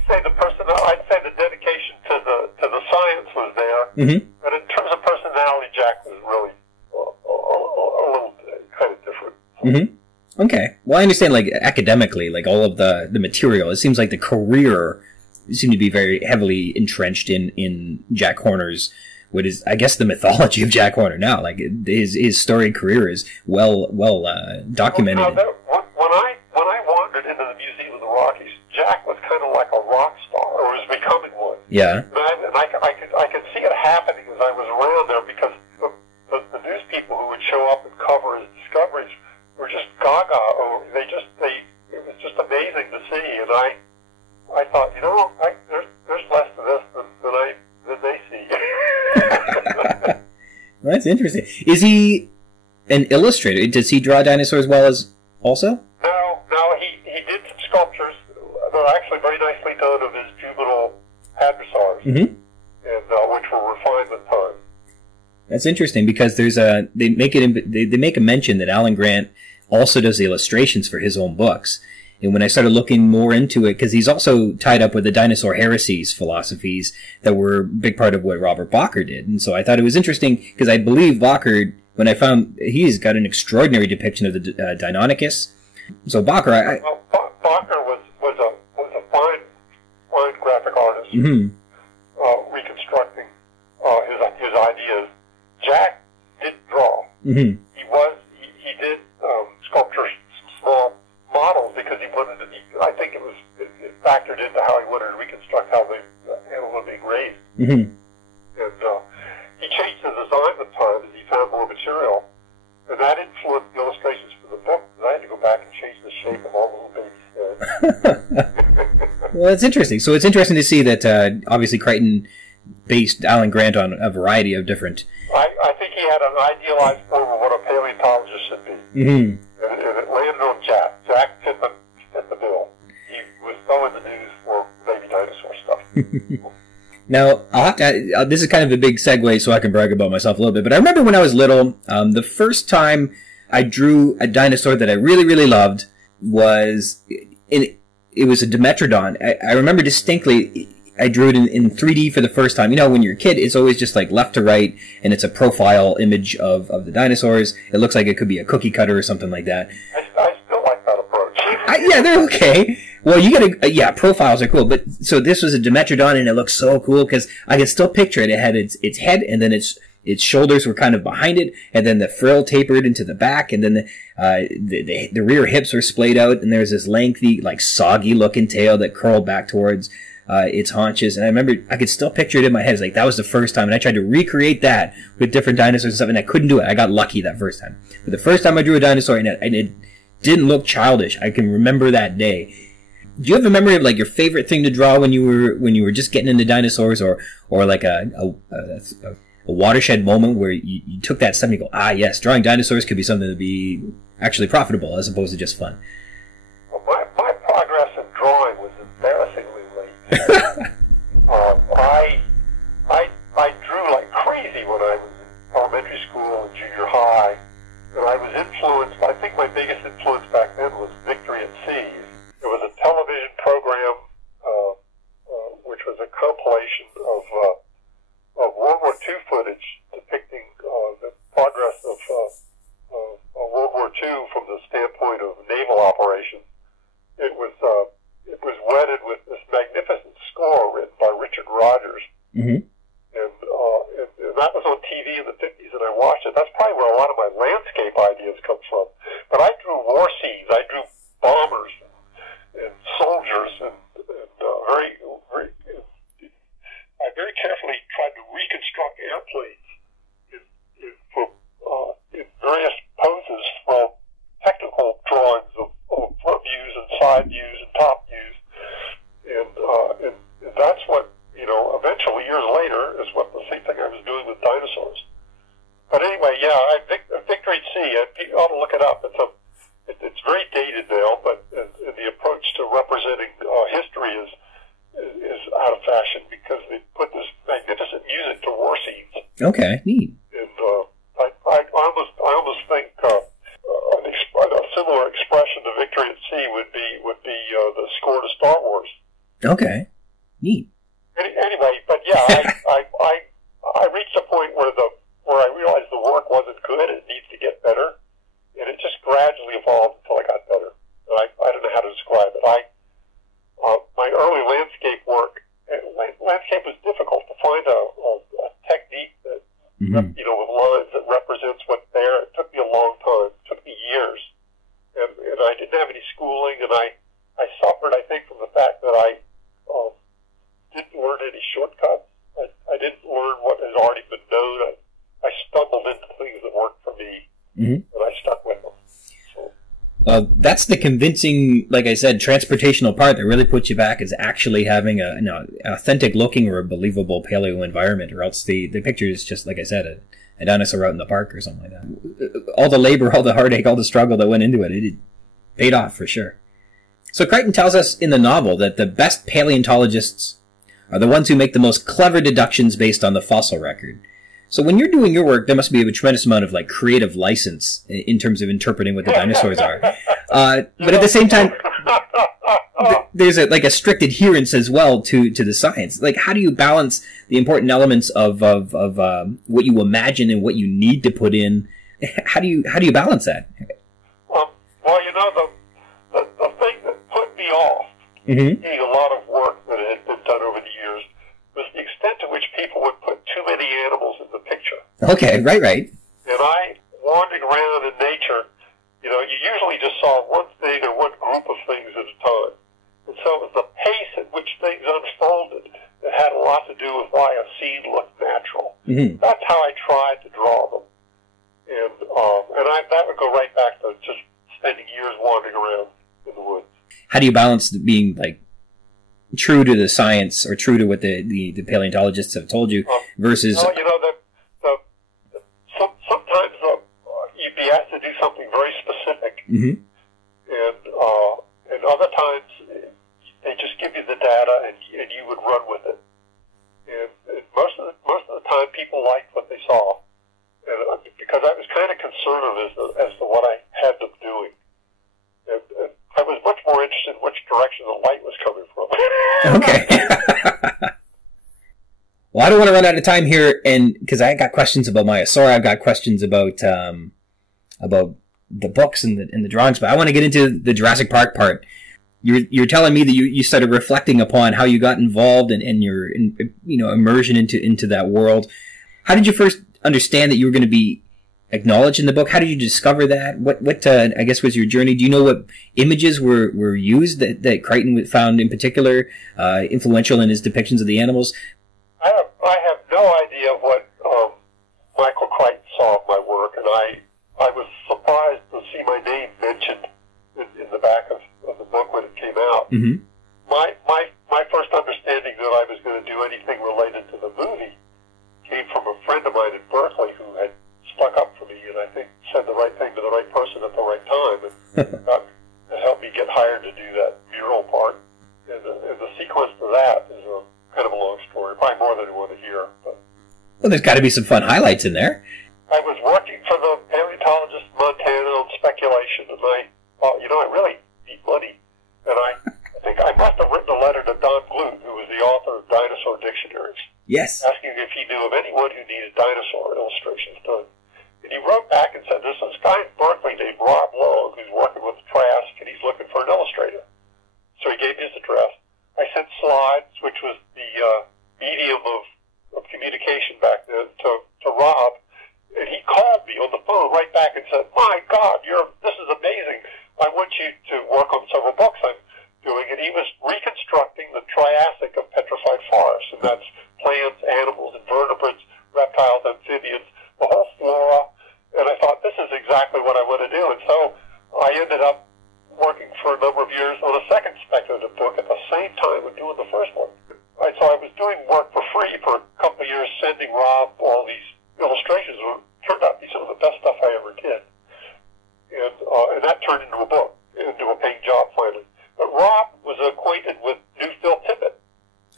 say the dedication to the Mm-hmm. But in terms of personality, Jack was really a little kind of different. Mm-hmm. Okay. Well, I understand, like, academically, like, all of the material, it seems like the career seemed to be very heavily entrenched in Jack Horner's, what is, I guess, the mythology of Jack Horner now. Like, his storied career is well documented. Well, when I wandered into the Museum of the Rockies, Jack was kind of like a rock star, or was becoming one. Yeah. And I could see it happening as I was around there, because the news people who would show up and cover his discoveries were just gaga. It was just amazing to see. And I thought, there's less to this than they see. Well, that's interesting. Is he an illustrator? Does he draw dinosaurs well as also? No, he did some sculptures that are actually very nicely done of his juvenile hadrosaurs, Mm-hmm. and which were refined with time. That's interesting, because they make a mention that Alan Grant also does the illustrations for his own books. And when I started looking more into it, because he's also tied up with the dinosaur heresies philosophies that were a big part of what Robert Bacher did. And so I thought it was interesting, because I believe Bacher, when I found he's got an extraordinary depiction of the Deinonychus. So Bacher, Bacher was a fine graphic artist, mm-hmm. reconstructing his ideas. Jack did draw. Mm-hmm. He did sculpture some small models, because he wanted to. I think it factored into how he wanted to reconstruct how the animal was being raised. Mm-hmm. And he changed the design with time as he found more material, and that influenced the illustrations for the book. And I had to go back and change the shape of all the little babies' heads. Well, that's interesting. So it's interesting to see that obviously Crichton based Alan Grant on a variety of different. I think he had an idealized form of what a paleontologist should be. Mm-hmm. And it landed on Jack. Jack fit the bill. He was so in the news for baby dinosaur stuff. Now, I'll have to, this is kind of a big segue, so I can brag about myself a little bit. But I remember when I was little, the first time I drew a dinosaur that I really, really loved was it was a Dimetrodon. I remember distinctly. I drew it in 3D for the first time. You know, when you're a kid, it's always just like left to right, and it's a profile image of the dinosaurs. It looks like it could be a cookie cutter or something like that. I still like that approach. Yeah, they're okay. Well, you gotta, profiles are cool. But, so this was a Dimetrodon, and it looks so cool, because I can still picture it. It had its head, and then its shoulders were kind of behind it, and then the frill tapered into the back, and then the rear hips were splayed out, and there's this lengthy, like, soggy looking tail that curled back towards its haunches. And I remember I could still picture it in my head. It's like, that was the first time, and I tried to recreate that with different dinosaurs and stuff, and I couldn't do it. I got lucky that first time. But the first time I drew a dinosaur, and it didn't look childish. I can remember that day. Do you have a memory of, like, your favorite thing to draw when you were just getting into dinosaurs, or like a watershed moment where you took that step and you go, yes, drawing dinosaurs could be something to be actually profitable as opposed to just fun? Well, my progress in drawing was embarrassingly late. I drew like crazy when I was in elementary school and junior high, and I was influenced. I think my biggest influence back then was Victory at Sea. It was a television program which was a compilation of World War II footage depicting the progress of World War II from the standpoint of naval operations. It was wedded with this magnificent score written by Richard Rodgers, mm-hmm. and that was on TV in the 50s, and I watched it. That's probably where a lot of my landscape ideas come from. But I drew war scenes. I drew bombers and soldiers, and I very carefully tried to reconstruct airplanes in various poses from technical drawings of front views and side views and top views, and that's what, eventually years later is what the same thing I was doing with dinosaurs. But anyway, Victory at Sea, you ought to look it up. It's very dated now, but the approach to representing history is out of fashion, because they put this magnificent music to war scenes. Okay, neat. And I almost think a similar expression to Victory at Sea would be the score to Star Wars. Okay, neat. Anyway, but yeah, I represents what's there. It took me a long time. It took me years. And I didn't have any schooling, and I suffered, I think, from the fact that I didn't learn any shortcuts. I didn't learn what has already been known. I stumbled into things that worked for me, and I stuck with them. So. That's the convincing, like I said, transportational part that really puts you back, is actually having an authentic looking or a believable paleo environment, or else the picture is just, like I said, a dinosaur out in the park or something like that. All the labor, all the heartache, all the struggle that went into it, it paid off for sure. So Crichton tells us in the novel that the best paleontologists are the ones who make the most clever deductions based on the fossil record. So when you're doing your work, there must be a tremendous amount of creative license in terms of interpreting what the dinosaurs are. But at the same time, there's a strict adherence as well to the science. How do you balance the important elements of what you imagine and what you need to put in? How do you balance that? Well, the thing that put me off seeing a lot of work that had been done over the years was the extent to which people would put too many animals in the picture. Okay, right. And I, wandering around in nature, you usually just saw one thing or one group of things at a time. And so it was the pace at which things unfolded that had a lot to do with why a scene looked natural. That's how I tried to draw them. And that would go right back to just spending years wandering around in the woods. How do you balance being true to the science or true to what the paleontologists have told you versus... sometimes you'd be asked to do something very specific, and other times they just give you the data and you would run with it. And most of the time people liked what they saw, and because I was kind of conservative as to what I had them doing. And I was much more interested in which direction the light was coming from. Okay. Well, I don't want to run out of time here, and because I got questions about Myosaur, I've got questions about the books and the drawings, but I want to get into the Jurassic Park part. You're telling me that you started reflecting upon how you got involved and your immersion into that world. How did you first understand that you were going to be acknowledged in the book? How did you discover that? What I guess was your journey? Do you know what images were used that Crichton found in particular influential in his depictions of the animals? I have no idea what Michael Crichton saw of my work, and I was surprised to see my name mentioned in the back of the book when it came out. My first understanding that I was going to do anything related to the movie came from a friend of mine in Berkeley who had stuck up for me, and I think said the right thing to the right person at the right time, and helped me get hired to do that mural part. And the sequence to that is kind of a long story, probably more than you want to hear. But. Well, there's got to be some fun highlights in there. I was working for the paleontologist in Montana on speculation, and I thought, I really need money. And I think I must have written a letter to Don Bluth, who was the author of Dinosaur Dictionaries. Yes. Asking if he knew of anyone who needed dinosaur illustrations done. And he wrote back and said, there's this guy in Berkeley named Rob Long who's working with the Triassic, and he's looking for an illustrator. So he gave me his address. I sent slides, which was the medium of communication back then, to Rob, and he called me on the phone right back and said, my God, this is amazing. I want you to work on several books I'm doing. And he was reconstructing the Triassic of petrified forests, and that's plants, animals, invertebrates, reptiles, amphibians, the whole flora. And I thought, this is exactly what I want to do. And so I ended up working for a number of years on a second speculative book at the same time of doing the first one. So I was doing work for free for a couple of years, sending Rob all these illustrations. It turned out to be some of the best stuff I ever did. And that turned into a book, into a paying job finally. But Rob was acquainted with New Phil Tippett.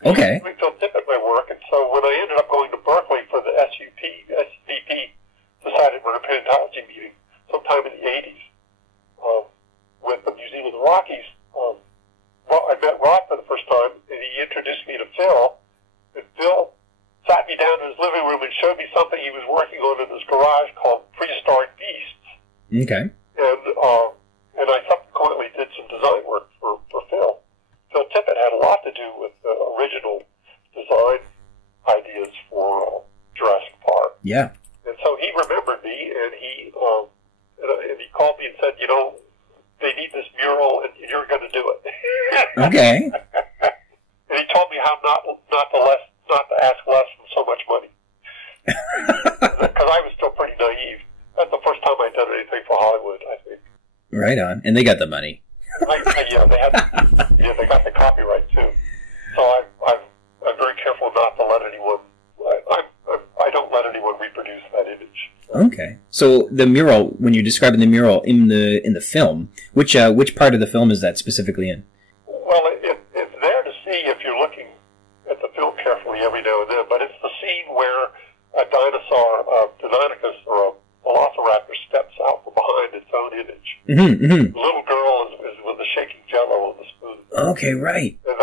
Okay. New Phil Tippett my work, and so when I ended up going to Berkeley for the SVP Society of Marine Paleontology meeting sometime in the 80s, with the Museum of the Rockies, I met Rob for the first time, and he introduced me to Phil, and Phil sat me down in his living room and showed me something he was working on in his garage called Prehistoric Beasts. Okay. And I subsequently did some design work for Phil. Phil Tippett had a lot to do with the original design ideas for Jurassic Park. Yeah. And so he remembered remembered me, and he called me and said, you know, they need this mural, and you're going to do it. Okay. And he told me how not to ask less than so much money. Because I was still pretty naive. That's the first time I'd done anything for Hollywood, I think. Right on. And they got the money. Yeah, they got the copyright too. So I'm very careful not to let anyone. I don't let anyone reproduce that image. Okay. So the mural, when you're describing the mural in the film, which part of the film is that specifically in? Well, it's there to see if you're looking at the film carefully every now and then. But it's the scene where a dinosaur, a Deinonychus or a velociraptor, steps out from behind its own image. Mm-hmm, mm-hmm. The little girl is with the shaking jello on the spoon. Okay, right. And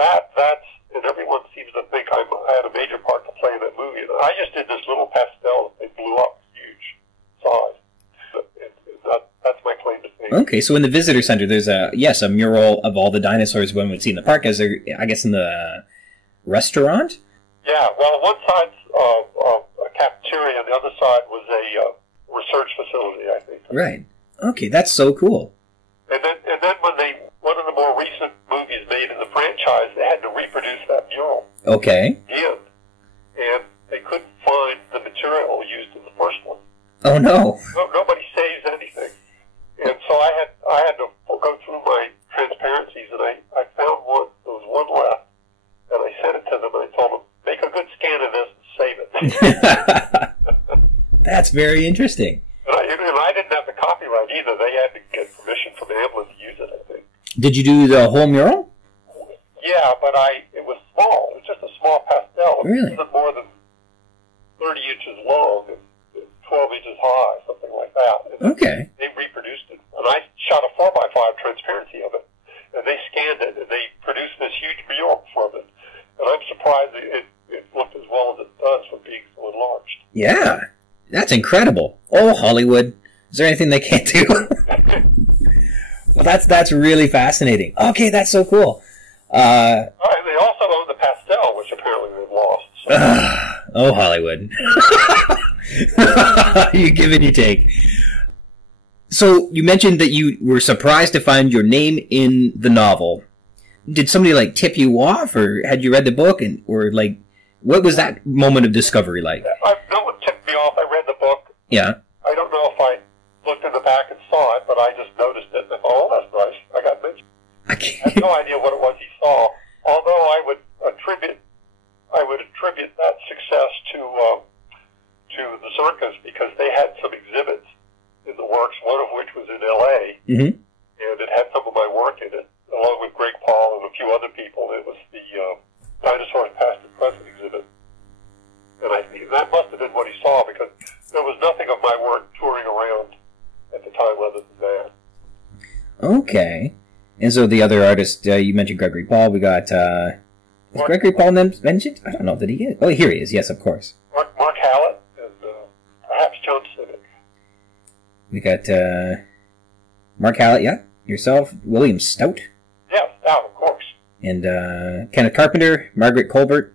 and everyone seems to think I had a major part to play in that movie. And I just did this little pastel that they blew up, huge size. That's my claim to fame. Okay, so in the visitor center, there's a mural of all the dinosaurs one would see in the park, as there, I guess, in the restaurant. Yeah, well, one side's a cafeteria, and the other side was a research facility, I think. Right. Okay, that's so cool. And then when one of the more recent movies made in the franchise, they had to reproduce that mural. Okay. Again. And they couldn't find the material used in the first one. Oh no. Nobody saves anything. And so I had to go through my transparencies, and I found one. There was one left, and I sent it to them, and I told them, make a good scan of this and save it. That's very interesting. And I didn't have the copyright either. They had to get permission from Amblin to use it, I think. Did you do the whole mural? Yeah, but it was small. It was just a small pastel. Really? It wasn't more than 30 inches long and 12 inches high, something like that. And okay. They reproduced it. And I shot a 4x5 transparency of it. And they scanned it, and they produced this huge mural from it. And I'm surprised it looked as well as it does for being so enlarged. Yeah. That's incredible. Oh, Hollywood. Is there anything they can't do? Well, that's really fascinating. Okay, that's so cool. And they also own the pastel, which apparently they've lost. So. Oh, Hollywood. You give and you take. So, you mentioned that you were surprised to find your name in the novel. Did somebody, tip you off, or had you read the book, or, what was that moment of discovery like? No one tipped me off. I read the book. Yeah. I don't know if I looked in the back and saw it, but I just noticed it. And I thought, oh, that's nice. I got mentioned. I have no idea what it was he saw. Although I would attribute that success to the Czerkas, because they had some exhibits in the works, one of which was in L.A., mm-hmm. and it had some of my work in it, along with Greg Paul and a few other people. It was the Dinosaurs Past and Present exhibit. And I think that must have been what he saw, because there was nothing of my work touring around at the time other than that. Okay. And so the other artists, you mentioned Gregory Paul. We got, is Gregory Paul mentioned? I don't know that he is. Oh, here he is. Yes, of course. Mark Hallett and perhaps John Civic. We got Mark Hallett, yeah. Yourself, William Stout. Yeah, Stout, of course. And Kenneth Carpenter, Margaret Colbert,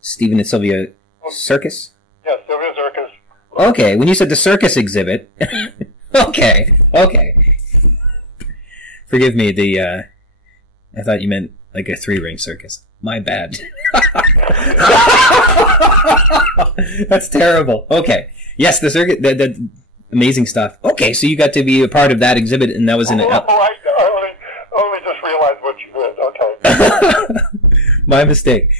Stephen and Sylvia Czerkas. Yeah, Sylvia Czerkas. Okay, when you said the circus exhibit. Okay. Forgive me, I thought you meant like a 3-ring circus. My bad. That's terrible. Okay. Yes, the circuit, the amazing stuff. Okay, so you got to be a part of that exhibit, and that was in... I only just realized what you meant. Okay. My mistake.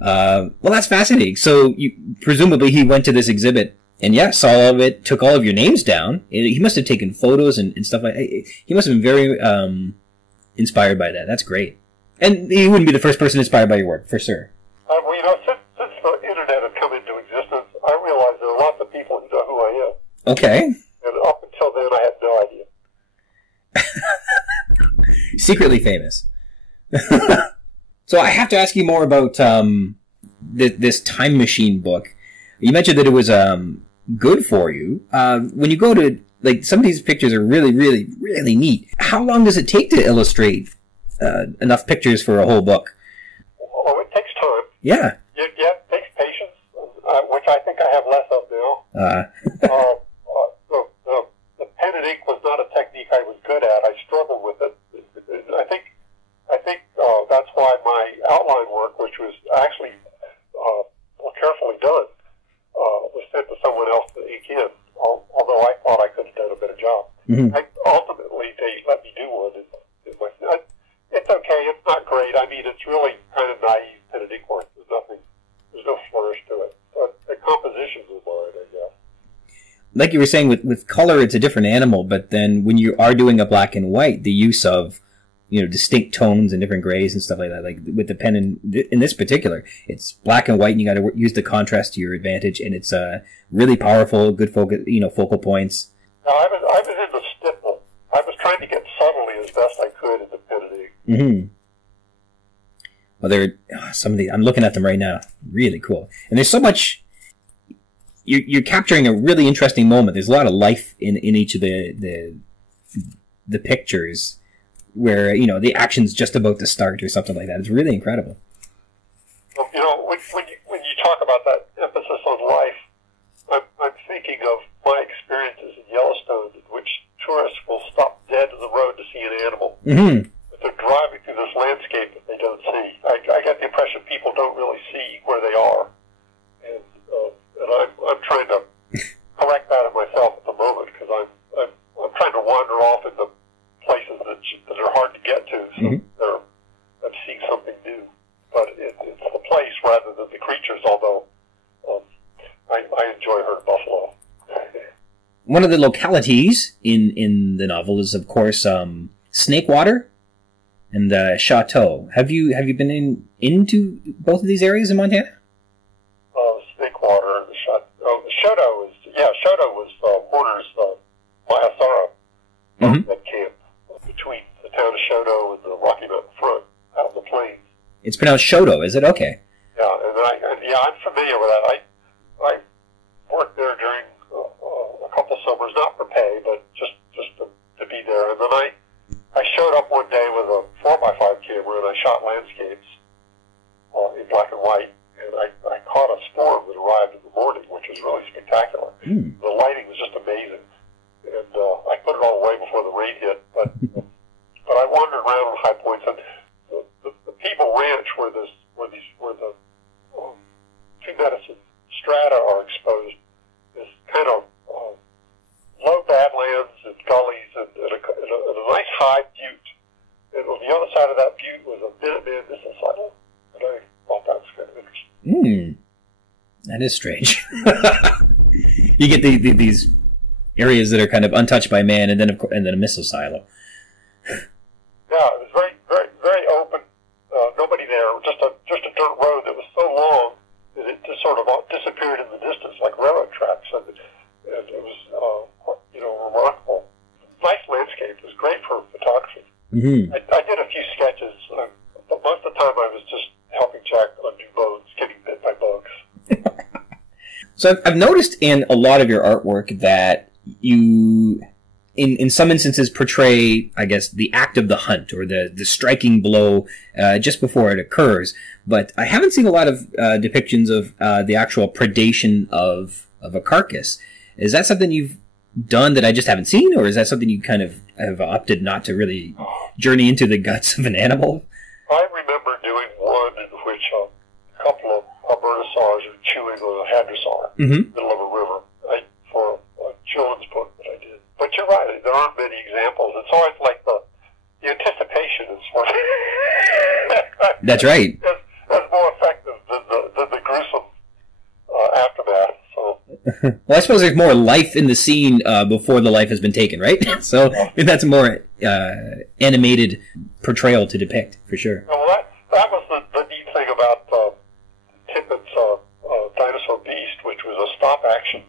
Well, that's fascinating. So, presumably he went to this exhibit and, saw all of it, took all of your names down. He must have taken photos and stuff like that. He must have been very inspired by that. That's great. And he wouldn't be the first person inspired by your work, for sure. Well, since the internet had come into existence, I realized there are lots of people who know who I am. Okay. And up until then, I had no idea. Secretly famous. So I have to ask you more about this time machine book. You mentioned that it was good for you. When you go to, some of these pictures are really, really, really neat. How long does it take to illustrate enough pictures for a whole book? Oh, it takes time. Yeah. Yeah, it takes patience, which I think I have less of now. Ultimately, they let me do one. It's okay. It's not great. I mean, it's really kind of naive pitted inkward. There's no flourish to it. But the compositions are mine, I guess. Like you were saying, with color, it's a different animal. But then when you are doing a black and white, the use of distinct tones and different grays and stuff like that. Like with the pen in this particular, it's black and white, and you got to use the contrast to your advantage, and it's really powerful, good focal points. Now, I was in the stipple. I was trying to get subtlety as best I could in the pen and ink. Mm-hmm. Well, there are some of these. I'm looking at them right now. Really cool, and there's so much. You're capturing a really interesting moment. There's a lot of life in each of the pictures, where the action's just about to start or something like that. It's really incredible. Well, when you talk about that emphasis on life, I'm thinking of my experiences in Yellowstone, in which tourists will stop dead in the road to see an animal. Mm-hmm. But they're driving through this landscape that they don't see. I get the impression people don't really see where they are, and I'm trying to correct that in myself at the moment, because I'm trying to wander off into places that are hard to get to, so I'm seeing something new. But it's the place rather than the creatures, although I enjoy herd buffalo. One of the localities in the novel is, of course, Snakewater and Chateau. Have you been into both of these areas in Montana? Snakewater and the Chateau. Chateau was Warner's Mayasara that camp between the town of Choteau and the Rocky Mountain front out in the plains. It's pronounced Choteau, is it? Okay. Yeah, I'm familiar with that. I worked there during a couple summers, not for pay, but just to be there. And then I showed up one day with a 4x5 camera and I shot landscapes in black and white. And I caught a storm that arrived in the morning, which was really spectacular. The lighting was just amazing. And I put it all away before the rain hit, but I wandered around on high points, and the People Ranch, where the two medicine strata are exposed, is kind of low badlands and gullies and a nice high butte. And on the other side of that butte was a Minuteman missile silo, and I thought that was kind of interesting. That is strange. You get these areas that are kind of untouched by man, and then a missile silo. Yeah, it was very, very, very open. Nobody there. Just a dirt road that was so long that it just sort of disappeared in the distance like railroad tracks, and it was remarkable. Nice landscape. It was great for photography. I did a few sketches, but most of the time I was just helping Jack undo bones, getting bit by bugs. So I've noticed in a lot of your artwork that you, in some instances, portray, I guess, the act of the hunt or the striking blow just before it occurs. But I haven't seen a lot of depictions of the actual predation of a carcass. Is that something you've done that I just haven't seen, or is that something you kind of have opted not to really journey into the guts of an animal? I remember doing one in which a couple of Albertosaurs are chewing on a hadrosaur in the middle of a river for a children's book that I did. But you're right, there aren't many examples. It's always like the anticipation is what That's right. That's more effective than the gruesome aftermath. So. Well, I suppose there's more life in the scene before the life has been taken, right? So that's a more animated portrayal to depict, for sure. Well, that was the neat thing about Tippett's Dinosaur Beast, which was a stop action.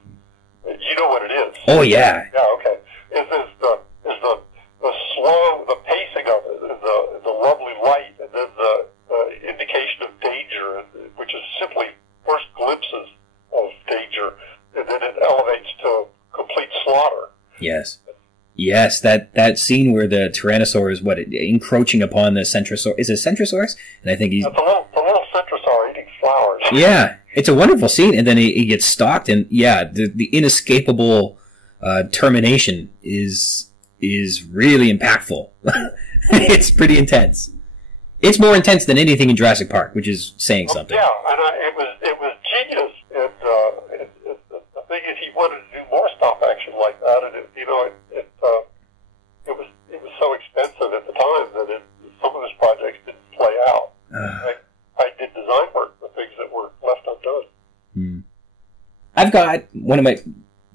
You know what it is. Oh, yeah. Yeah, okay. Is the slow, the pacing of it, and the lovely light, and then the indication of danger, which is simply first glimpses of danger, and then it elevates to complete slaughter. Yes. Yes, that scene where the Tyrannosaur is encroaching upon the Centrosaurus. Is it Centrosaurus? And I think he's... It's the little Centrosaur eating flowers. Yeah, it's a wonderful scene, and then he gets stalked, and yeah, the inescapable termination is really impactful. It's pretty intense. It's more intense than anything in Jurassic Park, which is saying something. Yeah, and it was genius, and the thing is, he wanted to do more stop action like that, and got one of my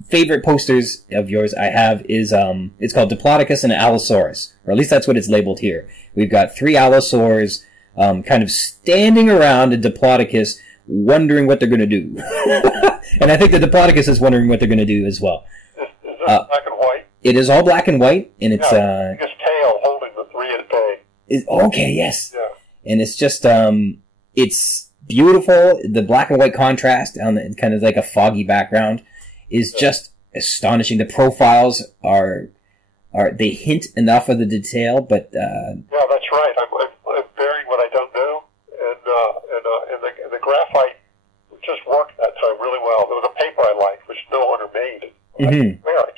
favorite posters of yours I have is, it's called Diplodocus and Allosaurus, or at least that's what it's labeled here. We've got 3 allosaurs, kind of standing around a Diplodocus, wondering what they're going to do. And I think the Diplodocus is wondering what they're going to do as well. Is this black and white? It is all black and white, and it's, his tail holding the 3 at bay. Okay, yes. Yeah. And it's just, it's beautiful. The black and white contrast on the, kind of like a foggy background is just astonishing. The profiles are they hint enough of the detail, but yeah, that's right. I'm bearing what I don't know, and the graphite just worked that time really well. There was a paper I liked, which no one made. I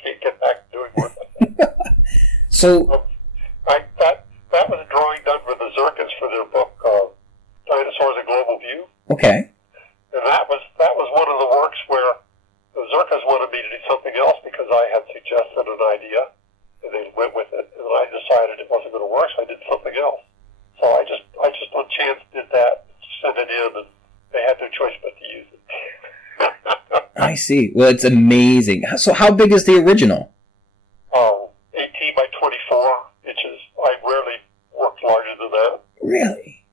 can't get back to doing work like that. So that was a drawing done with the Czerkas for their book Dinosaurs: A Global View. Okay. And that was one of the works where the Czerkas wanted me to do something else because I had suggested an idea, and they went with it. And I decided it wasn't going to work, so I did something else. So I just on chance did that, sent it in, and they had no choice but to use it. I see. Well, it's amazing. So how big is the original? 18 by 24 inches. I rarely worked larger than that. Really?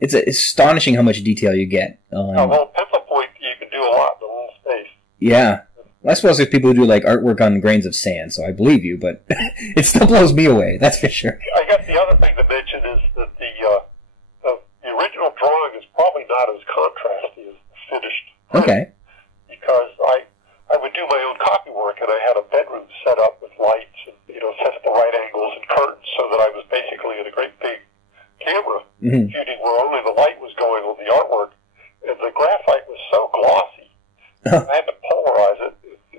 It's astonishing how much detail you get. Well, pencil point, you can do a lot in a little space. Yeah. Well, I suppose there's people who do like artwork on grains of sand, so I believe you, but it still blows me away, that's for sure. I guess the other thing to mention is that the original drawing is probably not as contrasty as the finished. Okay. Because I would do my own copy work, and I had a bedroom set up with lights and, set at the right angles and curtains so that I was basically in a great big camera shooting where only the light was going on the artwork. And the graphite was so glossy, I had to polarize it,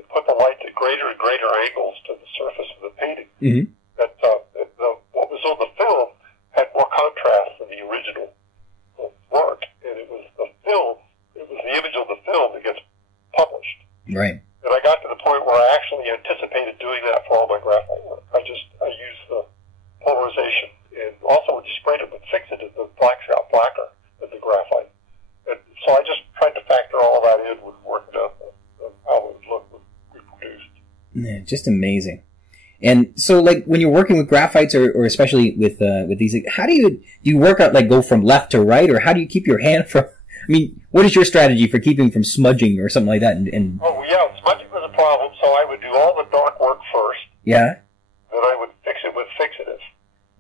put the light at greater and greater angles to the surface of the painting. That what was on the film had more contrast than the original work, and it was the image of the film that gets published. Right. And I got to the point where I actually anticipated doing that for all my graphite work. I used the polarization, and also when you sprayed it with fixative, the blacks got blacker than the graphite. And so I just tried to factor all that in when working out how it would look when reproduced. Yeah, just amazing. And so, like, when you're working with graphites, or especially with these, like, how do you work out, like, go from left to right, or how do you keep your hand from? I mean, what is your strategy for keeping from smudging or something like that? Oh yeah, smudging was a problem. So I would do all the dark work first. Yeah. Then I would fix it with fixative.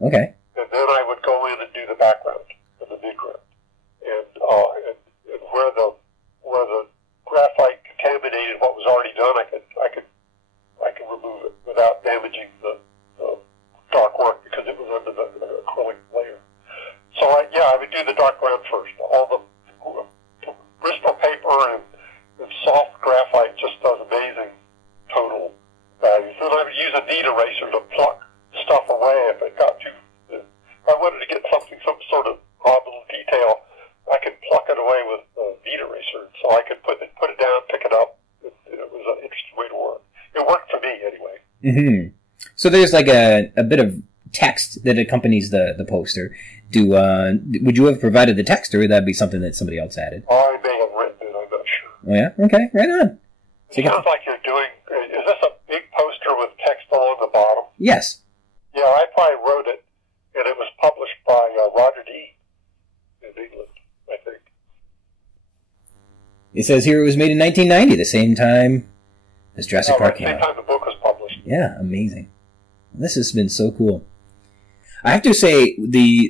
Okay. And then I would go in and do the background and the midground, and where the graphite contaminated what was already done, I could remove it without damaging the dark work because it was under the acrylic layer. So I would do the dark ground first. All the Bristol paper and soft graphite just does amazing total values. Then I would use a knead eraser to pluck stuff away if it got too. If I wanted to get some sort of odd little detail, I could pluck it away with a knead eraser, so I could put it down, pick it up. It was an interesting way to work. It worked for me anyway. So there's like a bit of text that accompanies the poster. Would you have provided the text, or would that be something that somebody else added? I may have written it, I'm not sure. Oh yeah? Okay, right on. It sounds like you're doing, is this a big poster with text along the bottom? Yes. Yeah, I probably wrote it, and it was published by Roger Dean in England, I think. It says here it was made in 1990, the same time as Jurassic Park came out. The same time the book was published. Yeah, amazing. This has been so cool. I have to say,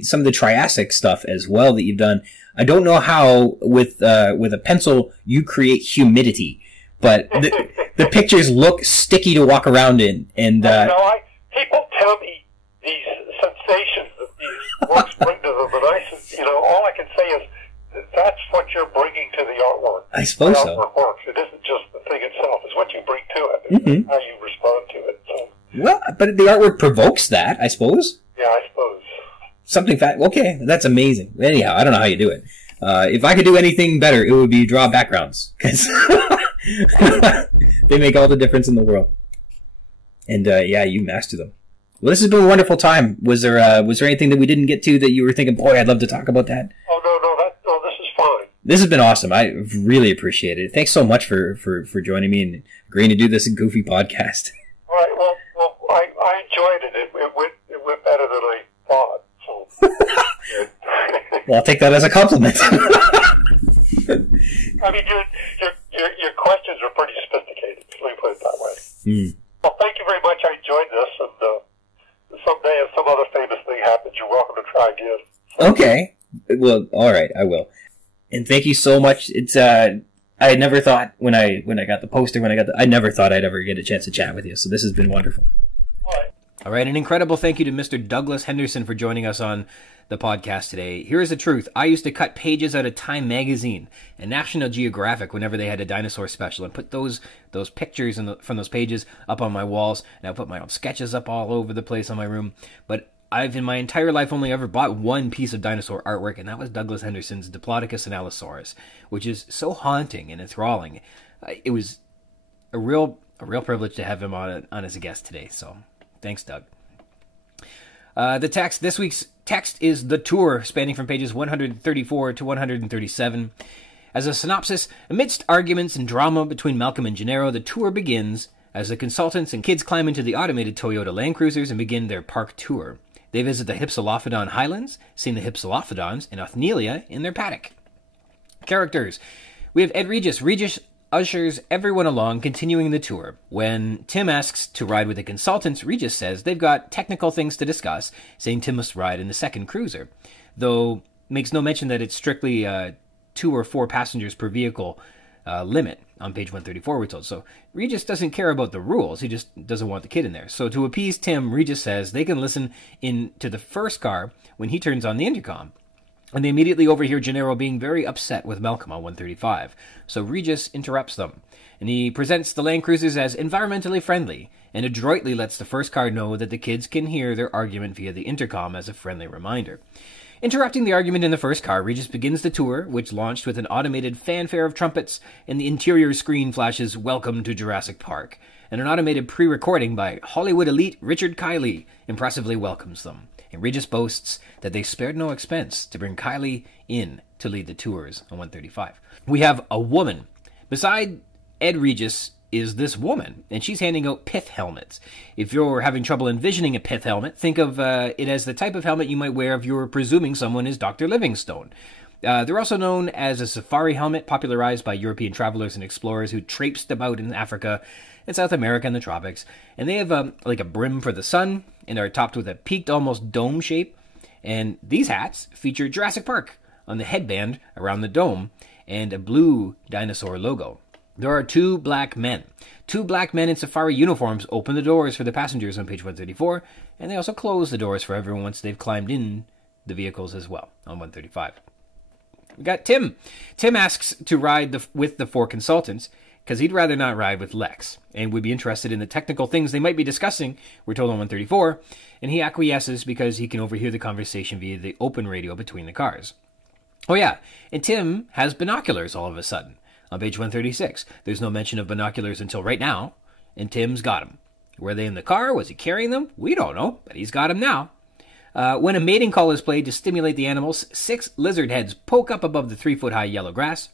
some of the Triassic stuff as well that you've done, I don't know how with a pencil you create humidity, but the pictures look sticky to walk around in. And people tell me these sensations that these works bring to them, and I said, all I can say is that's what you're bringing to the artwork. I suppose so. The artwork works. It isn't just the thing itself; it's what you bring to it, and how you respond to it. So. Well, but the artwork provokes that, I suppose. Yeah, I suppose. Something okay, that's amazing. Anyhow, I don't know how you do it. If I could do anything better, it would be draw backgrounds, because they make all the difference in the world. And you master them. Well, this has been a wonderful time. Was there anything that we didn't get to that you were thinking, boy, I'd love to talk about that? Oh no, this is fine. This has been awesome. I really appreciate it. Thanks so much for joining me and agreeing to do this goofy podcast. All right. Well, I enjoyed it. It went better than I thought. So. Well, I'll take that as a compliment. I mean, your questions are pretty sophisticated. Let me put it that way. Well, thank you very much. I enjoyed this, and someday if some other famous thing happens, you're welcome to try again. Okay. Well, all right, I will. And thank you so much. It's I had never thought when I got the poster, I never thought I'd ever get a chance to chat with you. So this has been wonderful. All right, an incredible thank you to Mr. Douglas Henderson for joining us on the podcast today. Here is the truth. I used to cut pages out of Time magazine and National Geographic whenever they had a dinosaur special and put those pictures from those pages up on my walls, and I put my own sketches up all over the place on my room. But I've in my entire life only ever bought one piece of dinosaur artwork, and that was Douglas Henderson's Diplodocus and Allosaurus, which is so haunting and enthralling. It was a real privilege to have him on as a guest today. So thanks, Doug. This week's text is The Tour, spanning from pages 134 to 137. As a synopsis, amidst arguments and drama between Malcolm and Gennaro, the tour begins as the consultants and kids climb into the automated Toyota Land Cruisers and begin their park tour. They visit the Hypsilophodon Highlands, seeing the Hypsilophodons and Othnielia in their paddock. Characters. We have Ed Regis. Regis ushers everyone along, continuing the tour. When Tim asks to ride with the consultants, Regis says they've got technical things to discuss, saying Tim must ride in the second cruiser, though makes no mention that it's strictly 2 or 4 passengers per vehicle limit. On page 134, we're told. So Regis doesn't care about the rules. He just doesn't want the kid in there. So to appease Tim, Regis says they can listen in to the first car when he turns on the intercom. And they immediately overhear Gennaro being very upset with Malcolm on 135. So Regis interrupts them. And he presents the Land Cruisers as environmentally friendly and adroitly lets the first car know that the kids can hear their argument via the intercom as a friendly reminder. Interrupting the argument in the first car, Regis begins the tour, which launched with an automated fanfare of trumpets, and the interior screen flashes "Welcome to Jurassic Park," and an automated pre-recording by Hollywood elite Richard Kiley impressively welcomes them. And Regis boasts that they spared no expense to bring Kiley in to lead the tours on 135. We have a woman. Beside Ed Regis is this woman, and she's handing out pith helmets. If you're having trouble envisioning a pith helmet, think of it as the type of helmet you might wear if you were presuming someone is Dr. Livingstone. They're also known as a safari helmet, popularized by European travelers and explorers who traipsed about in Africa and South America and the tropics. And they have like a brim for the sun and are topped with a peaked, almost dome shape. And these hats feature Jurassic Park on the headband around the dome and a blue dinosaur logo. There are 2 black men. 2 black men in safari uniforms open the doors for the passengers on page 134, and they also close the doors for everyone once they've climbed in the vehicles as well on 135. We got Tim. Tim asks to ride with the 4 consultants because he'd rather not ride with Lex and would be interested in the technical things they might be discussing, we're told on 134, and he acquiesces because he can overhear the conversation via the open radio between the cars. Oh yeah, and Tim has binoculars all of a sudden. On page 136, there's no mention of binoculars until right now, and Tim's got them. Were they in the car? Was he carrying them? We don't know, but he's got them now. When a mating call is played to stimulate the animals, 6 lizard heads poke up above the 3-foot-high yellow grass,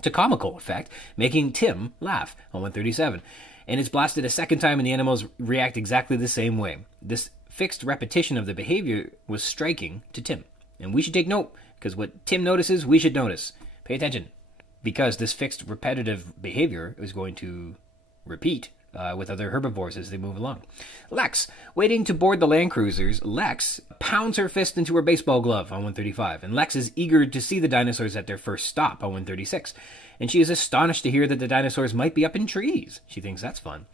to comical effect, making Tim laugh on 137. And it's blasted a second time, and the animals react exactly the same way. This fixed repetition of the behavior was striking to Tim. And we should take note, because what Tim notices, we should notice. Pay attention. Because this fixed repetitive behavior is going to repeat with other herbivores as they move along. Lex, waiting to board the Land Cruisers, Lex pounds her fist into her baseball glove on 135, and Lex is eager to see the dinosaurs at their first stop on 136, and she is astonished to hear that the dinosaurs might be up in trees. She thinks that's fun.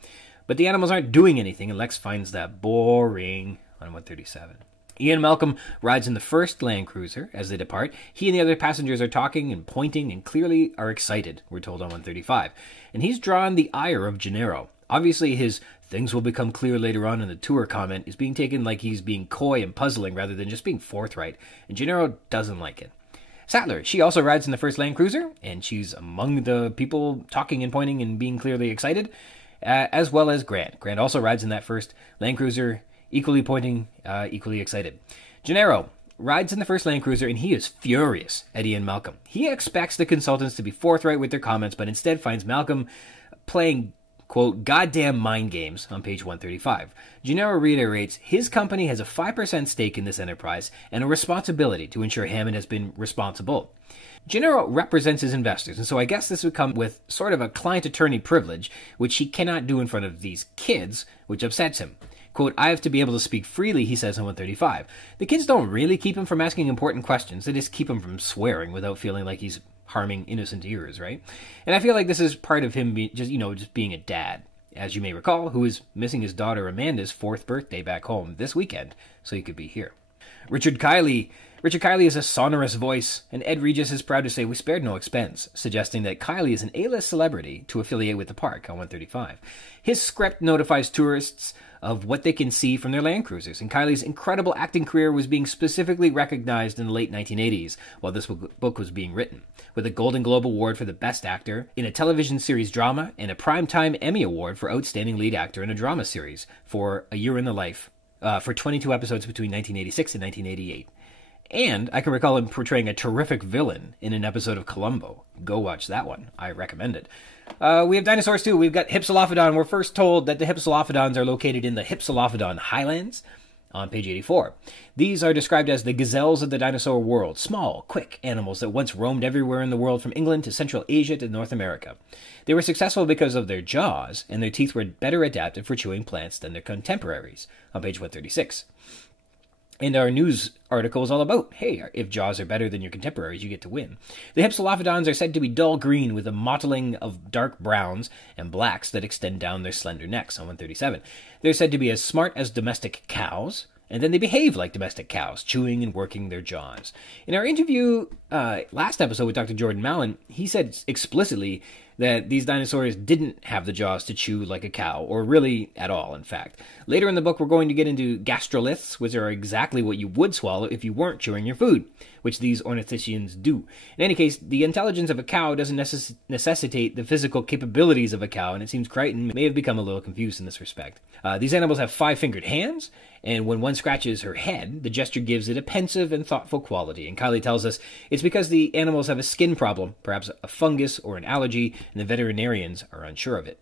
But the animals aren't doing anything, and Lex finds that boring on 137. Ian and Malcolm rides in the first Land Cruiser as they depart. He and the other passengers are talking and pointing and clearly are excited, we're told on 135. And he's drawn the ire of Gennaro. Obviously, his "things will become clear later on in the tour" comment is being taken like he's being coy and puzzling rather than just being forthright, and Gennaro doesn't like it. Sattler, she also rides in the first Land Cruiser, and she's among the people talking and pointing and being clearly excited, as well as Grant. Grant also rides in that first Land Cruiser, equally pointing, equally excited. Gennaro, rides in the first Land Cruiser, and he is furious at Ian Malcolm. He expects the consultants to be forthright with their comments, but instead finds Malcolm playing, quote, goddamn mind games on page 135. Gennaro reiterates his company has a 5% stake in this enterprise and a responsibility to ensure Hammond has been responsible. Gennaro represents his investors, and so I guess this would come with sort of a client-attorney privilege, which he cannot do in front of these kids, which upsets him. Quote, I have to be able to speak freely, he says on 135. The kids don't really keep him from asking important questions. They just keep him from swearing without feeling like he's harming innocent ears, right? And I feel like this is part of him just being a dad, as you may recall, who is missing his daughter Amanda's 4th birthday back home this weekend, so he could be here. Richard Kiley is a sonorous voice, and Ed Regis is proud to say we spared no expense, suggesting that Kiley is an A-list celebrity to affiliate with the park on 135. His script notifies tourists of what they can see from their Land Cruisers, and Kiley's incredible acting career was being specifically recognized in the late 1980s while this book was being written, with a Golden Globe Award for the Best Actor in a television series drama and a Primetime Emmy Award for Outstanding Lead Actor in a Drama Series for A Year in the Life, for 22 episodes between 1986 and 1988. And I can recall him portraying a terrific villain in an episode of Columbo. Go watch that one. I recommend it. We have dinosaurs too. We've got Hypsilophodon. We're first told that the Hypsilophodons are located in the Hypsilophodon Highlands on page 84. These are described as the gazelles of the dinosaur world, small, quick animals that once roamed everywhere in the world from England to Central Asia to North America. They were successful because of their jaws, and their teeth were better adapted for chewing plants than their contemporaries on page 136. And our news article is all about, hey, if jaws are better than your contemporaries, you get to win. The Hypsilophodons are said to be dull green with a mottling of dark browns and blacks that extend down their slender necks on 137. They're said to be as smart as domestic cows, and then they behave like domestic cows, chewing and working their jaws. In our interview last episode with Dr. Jordan Mallon, he said explicitly that these dinosaurs didn't have the jaws to chew like a cow, or really at all, in fact. Later in the book, we're going to get into gastroliths, which are exactly what you would swallow if you weren't chewing your food, which these ornithischians do. In any case, the intelligence of a cow doesn't necessitate the physical capabilities of a cow, and it seems Crichton may have become a little confused in this respect. These animals have 5-fingered hands, and when one scratches her head, the gesture gives it a pensive and thoughtful quality. And Kiley tells us it's because the animals have a skin problem, perhaps a fungus or an allergy, and the veterinarians are unsure of it.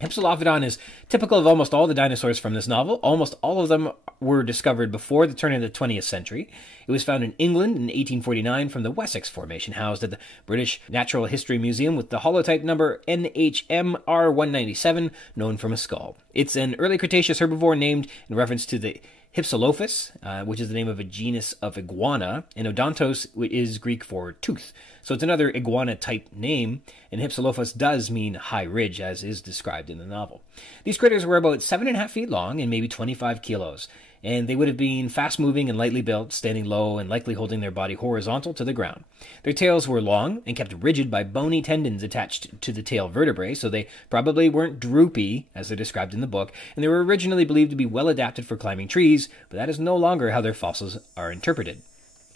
Hypsilophodon is typical of almost all the dinosaurs from this novel. Almost all of them were discovered before the turn of the 20th century. It was found in England in 1849 from the Wessex Formation, housed at the British Natural History Museum with the holotype number NHMR197, known from a skull. It's an early Cretaceous herbivore named in reference to the Hypsilophus, which is the name of a genus of iguana, and odontos is Greek for tooth. So it's another iguana-type name, and Hypsilophus does mean high ridge, as is described in the novel. These critters were about 7.5 feet long and maybe 25 kilos, and they would have been fast-moving and lightly built, standing low and likely holding their body horizontal to the ground. Their tails were long and kept rigid by bony tendons attached to the tail vertebrae, so they probably weren't droopy, as they're described in the book, and they were originally believed to be well adapted for climbing trees, but that is no longer how their fossils are interpreted.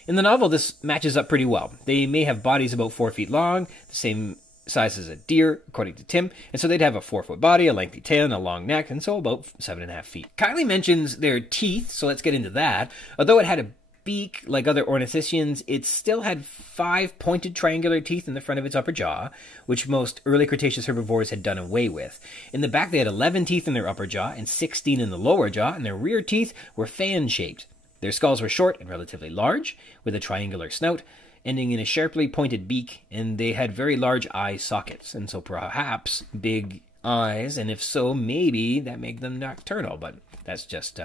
In the novel, this matches up pretty well. They may have bodies about 4 feet long, the same size as a deer, according to Tim, and so they'd have a 4-foot body, a lengthy tail, and a long neck, and so about 7.5 feet. Kiley mentions their teeth, so let's get into that. Although it had a beak like other ornithischians, it still had 5 pointed triangular teeth in the front of its upper jaw, which most early Cretaceous herbivores had done away with. In the back, they had 11 teeth in their upper jaw and 16 in the lower jaw, and their rear teeth were fan-shaped. Their skulls were short and relatively large, with a triangular snout, ending in a sharply pointed beak, and they had very large eye sockets, and so perhaps big eyes, and if so, maybe that made them nocturnal, but that's just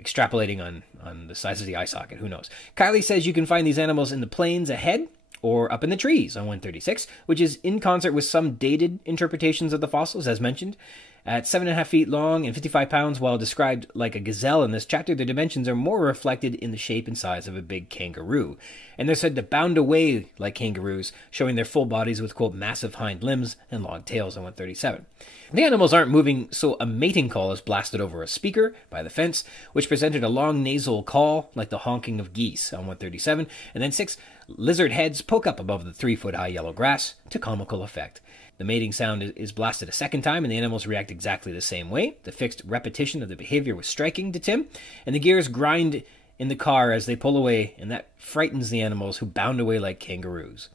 extrapolating on the size of the eye socket, who knows. Kiley says you can find these animals in the plains ahead, or up in the trees on 136, which is in concert with some dated interpretations of the fossils, as mentioned. At 7.5 feet long and 55 pounds, while described like a gazelle in this chapter, their dimensions are more reflected in the shape and size of a big kangaroo. And they're said to bound away like kangaroos, showing their full bodies with, quote, massive hind limbs and long tails on 137. The animals aren't moving, so a mating call is blasted over a speaker by the fence, which presented a long nasal call like the honking of geese on 137, and then 6 lizard heads poke up above the 3-foot-high yellow grass to comical effect. The mating sound is blasted a second time, and the animals react exactly the same way. The fixed repetition of the behavior was striking to Tim, and the gears grind in the car as they pull away, and that frightens the animals who bound away like kangaroos.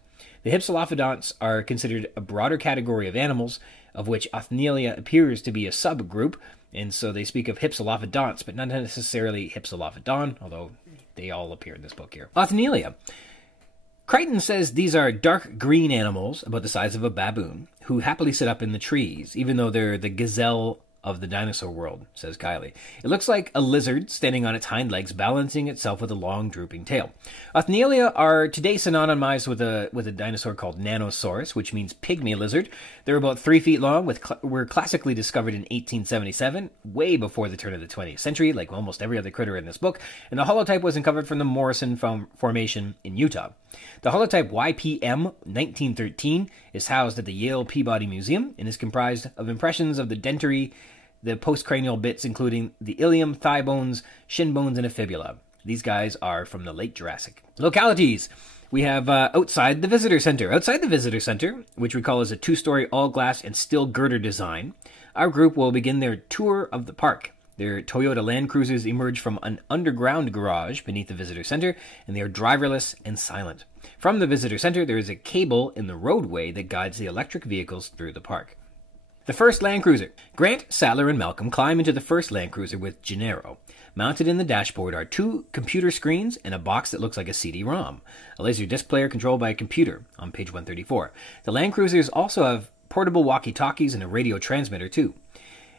The hypsilophodonts are considered a broader category of animals, of which Othnielia appears to be a subgroup, and so they speak of hypsilophodonts, but not necessarily hypsilophodon, although they all appear in this book here. Othnielia. Crichton says these are dark green animals, about the size of a baboon, who happily sit up in the trees, even though they're the gazelle of the dinosaur world, says Kylie. It looks like a lizard standing on its hind legs, balancing itself with a long, drooping tail. Othnielia are today synonymized with a dinosaur called Nanosaurus, which means pygmy lizard. They're about 3 feet long, were classically discovered in 1877, way before the turn of the 20th century, like almost every other critter in this book, and the holotype was uncovered from the Morrison Formation in Utah. The holotype YPM 1913 is housed at the Yale Peabody Museum and is comprised of impressions of the dentary, the postcranial bits including the ilium, thigh bones, shin bones, and a fibula. These guys are from the late Jurassic. Localities. We have outside the visitor center. Outside the visitor center, which we call as a 2-story all-glass and steel girder design, our group will begin their tour of the park. Their Toyota Land Cruisers emerge from an underground garage beneath the visitor center, and they are driverless and silent. From the visitor center, there is a cable in the roadway that guides the electric vehicles through the park. The first Land Cruiser. Grant, Sadler, and Malcolm climb into the first Land Cruiser with Gennaro. Mounted in the dashboard are 2 computer screens and a box that looks like a CD-ROM. A laser disc player controlled by a computer on page 134. The Land Cruisers also have portable walkie-talkies and a radio transmitter too.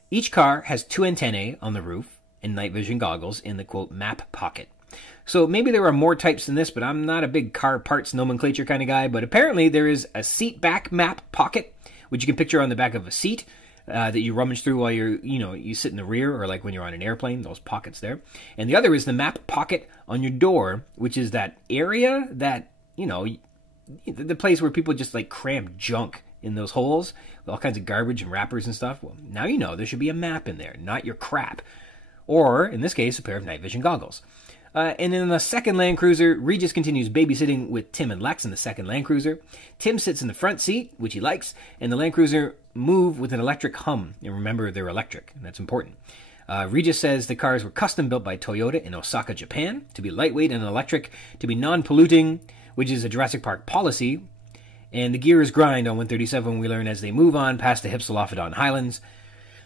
Each car has 2 antennae on the roof and night vision goggles in the, quote, map pocket. So maybe there are more types than this, but I'm not a big car parts nomenclature kind of guy, but apparently there is a seat back map pocket, which you can picture on the back of a seat that you rummage through while you sit in the rear, or like when you're on an airplane, those pockets there. And the other is the map pocket on your door, which is that area that, the place where people just like cram junk in those holes, with all kinds of garbage and wrappers and stuff. Well, now you know there should be a map in there, not your crap. Or, in this case, a pair of night vision goggles. And in the second Land Cruiser, Regis continues babysitting with Tim and Lex in the second Land Cruiser. Tim sits in the front seat, which he likes, and the Land Cruiser move with an electric hum. And remember, they're electric, and that's important. Regis says the cars were custom built by Toyota in Osaka, Japan, to be lightweight and electric, to be non-polluting, which is a Jurassic Park policy. And the gears grind on 137, we learn as they move on past the Hypsilophodon highlands.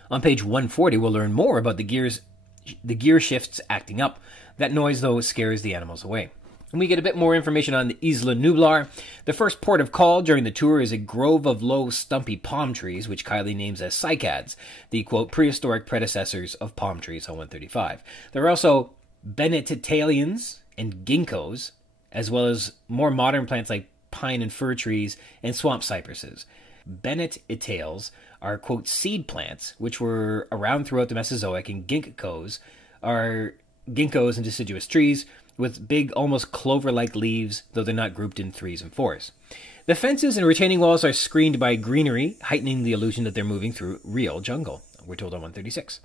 On page 140, we'll learn more about the gear shifts acting up. That noise, though, scares the animals away. And we get a bit more information on the Isla Nublar. The first port of call during the tour is a grove of low, stumpy palm trees, which Kylie names as cycads, the, quote, prehistoric predecessors of palm trees on 135. There are also bennettitalians and ginkgos, as well as more modern plants like pine and fir trees and swamp cypresses. Bennettitales are, quote, seed plants, which were around throughout the Mesozoic, and ginkgos are ginkgos and deciduous trees with big, almost clover-like leaves, though they're not grouped in 3s and 4s. The fences and retaining walls are screened by greenery, heightening the illusion that they're moving through real jungle, we're told on 136.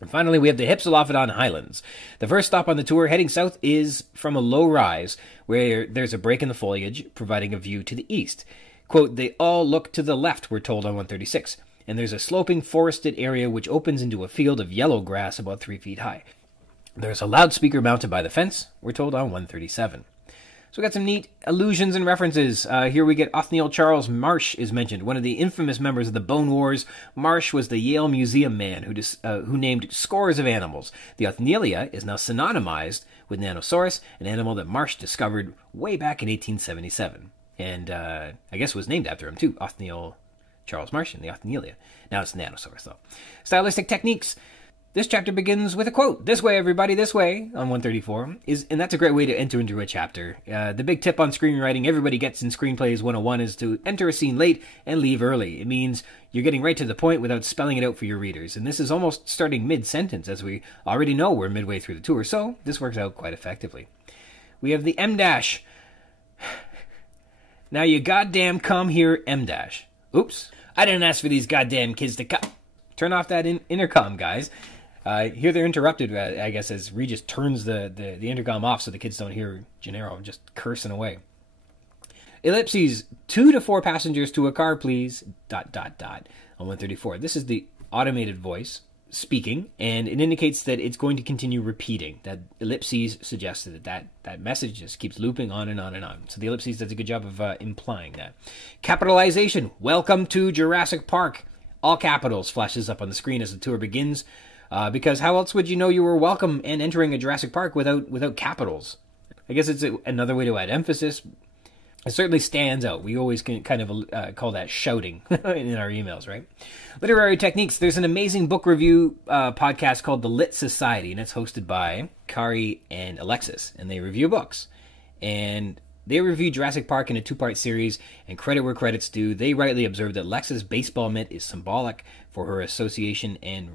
And finally, we have the Hypsilophodon Highlands. The first stop on the tour, heading south, is from a low rise, where there's a break in the foliage, providing a view to the east. Quote, they all look to the left, we're told on 136, and there's a sloping forested area which opens into a field of yellow grass about 3 feet high. There's a loudspeaker mounted by the fence, we're told on 137. So we got some neat allusions and references. Here we get Othniel Charles Marsh is mentioned, one of the infamous members of the Bone Wars. Marsh was the Yale Museum man who named scores of animals. The Othnielia is now synonymized with Nanosaurus, an animal that Marsh discovered way back in 1877. And I guess was named after him too, Othniel Charles Marsh and the Othnielia. Now it's Nanosaurus though. Stylistic techniques. This chapter begins with a quote. This way, everybody, this way, on 134. And that's a great way to enter into a chapter. The big tip on screenwriting everybody gets in Screenplays 101 is to enter a scene late and leave early. It means you're getting right to the point without spelling it out for your readers. And this is almost starting mid-sentence, as we already know we're midway through the tour, so this works out quite effectively. We have the M-dash. Now you goddamn come here, M-dash. Oops. I didn't ask for these goddamn kids to come. Turn off that intercom, guys. Here they're interrupted, I guess, as Regis turns the intercom off so the kids don't hear Gennaro just cursing away. Ellipses, 2 to 4 passengers to a car, please, ... on 134. This is the automated voice speaking, and it indicates that it's going to continue repeating. That ellipses suggested that message just keeps looping on and on and on. So the ellipses does a good job of implying that. Capitalization. Welcome to Jurassic Park. All capitals flashes up on the screen as the tour begins, because how else would you know you were welcome and entering a Jurassic Park without capitals? I guess it's another way to add emphasis. It certainly stands out. We always can kind of call that shouting in our emails, right? Literary techniques. There's an amazing book review podcast called The Lit Society, and it's hosted by Kari and Alexis, and they review books. And they review Jurassic Park in a 2-part series, and credit where credit's due. They rightly observed that Lex's baseball mitt is symbolic for her association and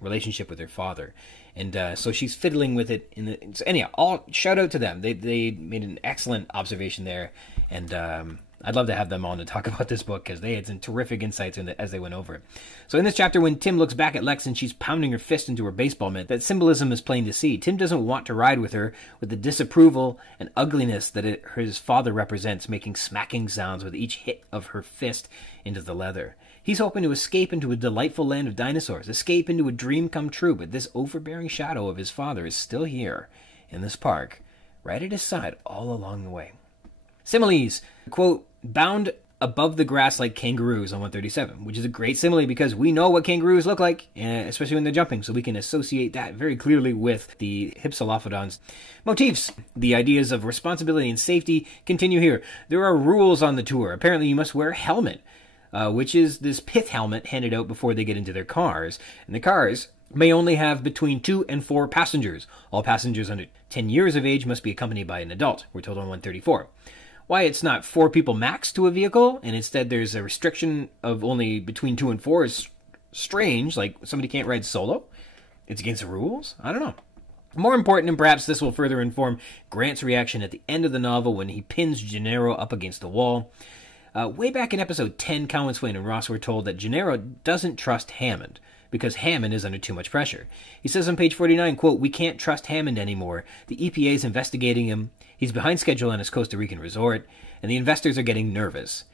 relationship with her father. And so she's fiddling with it. So anyhow, all shout out to them. They made an excellent observation there, and I'd love to have them on to talk about this book because they had some terrific insights as they went over it. So in this chapter, when Tim looks back at Lex and she's pounding her fist into her baseball mitt, that symbolism is plain to see. Tim doesn't want to ride with her with the disapproval and ugliness that his father represents, making smacking sounds with each hit of her fist into the leather. He's hoping to escape into a delightful land of dinosaurs, escape into a dream come true, but this overbearing shadow of his father is still here, in this park, right at his side all along the way. Similes, quote, bound above the grass like kangaroos on 137, which is a great simile because we know what kangaroos look like, especially when they're jumping, so we can associate that very clearly with the Hypsilophodons. Motifs. The ideas of responsibility and safety continue here. There are rules on the tour. Apparently you must wear a helmet, which is this pith helmet handed out before they get into their cars. And the cars may only have between 2 and 4 passengers. All passengers under 10 years of age must be accompanied by an adult, we're told on 134. Why it's not 4 people max to a vehicle, and instead there's a restriction of only between 2 and 4 is strange, like somebody can't ride solo. It's against the rules? I don't know. More important, and perhaps this will further inform Grant's reaction at the end of the novel when he pins Gennaro up against the wall. Way back in episode 10, Cowan, Swain, and Ross were told that Gennaro doesn't trust Hammond because Hammond is under too much pressure. He says on page 49, quote, we can't trust Hammond anymore. The EPA is investigating him. He's behind schedule on his Costa Rican resort, and the investors are getting nervous.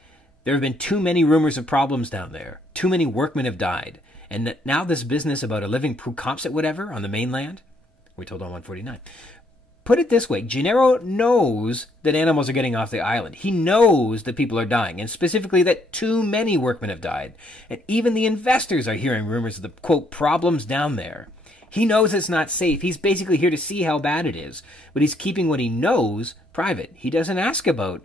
There have been too many rumors of problems down there. Too many workmen have died. And now this business about a living Prucopsit whatever on the mainland? We're told on 149. Put it this way, Gennaro knows that animals are getting off the island. He knows that people are dying, and specifically that too many workmen have died. And even the investors are hearing rumors of the, quote, problems down there. He knows it's not safe. He's basically here to see how bad it is. But he's keeping what he knows private. He doesn't ask about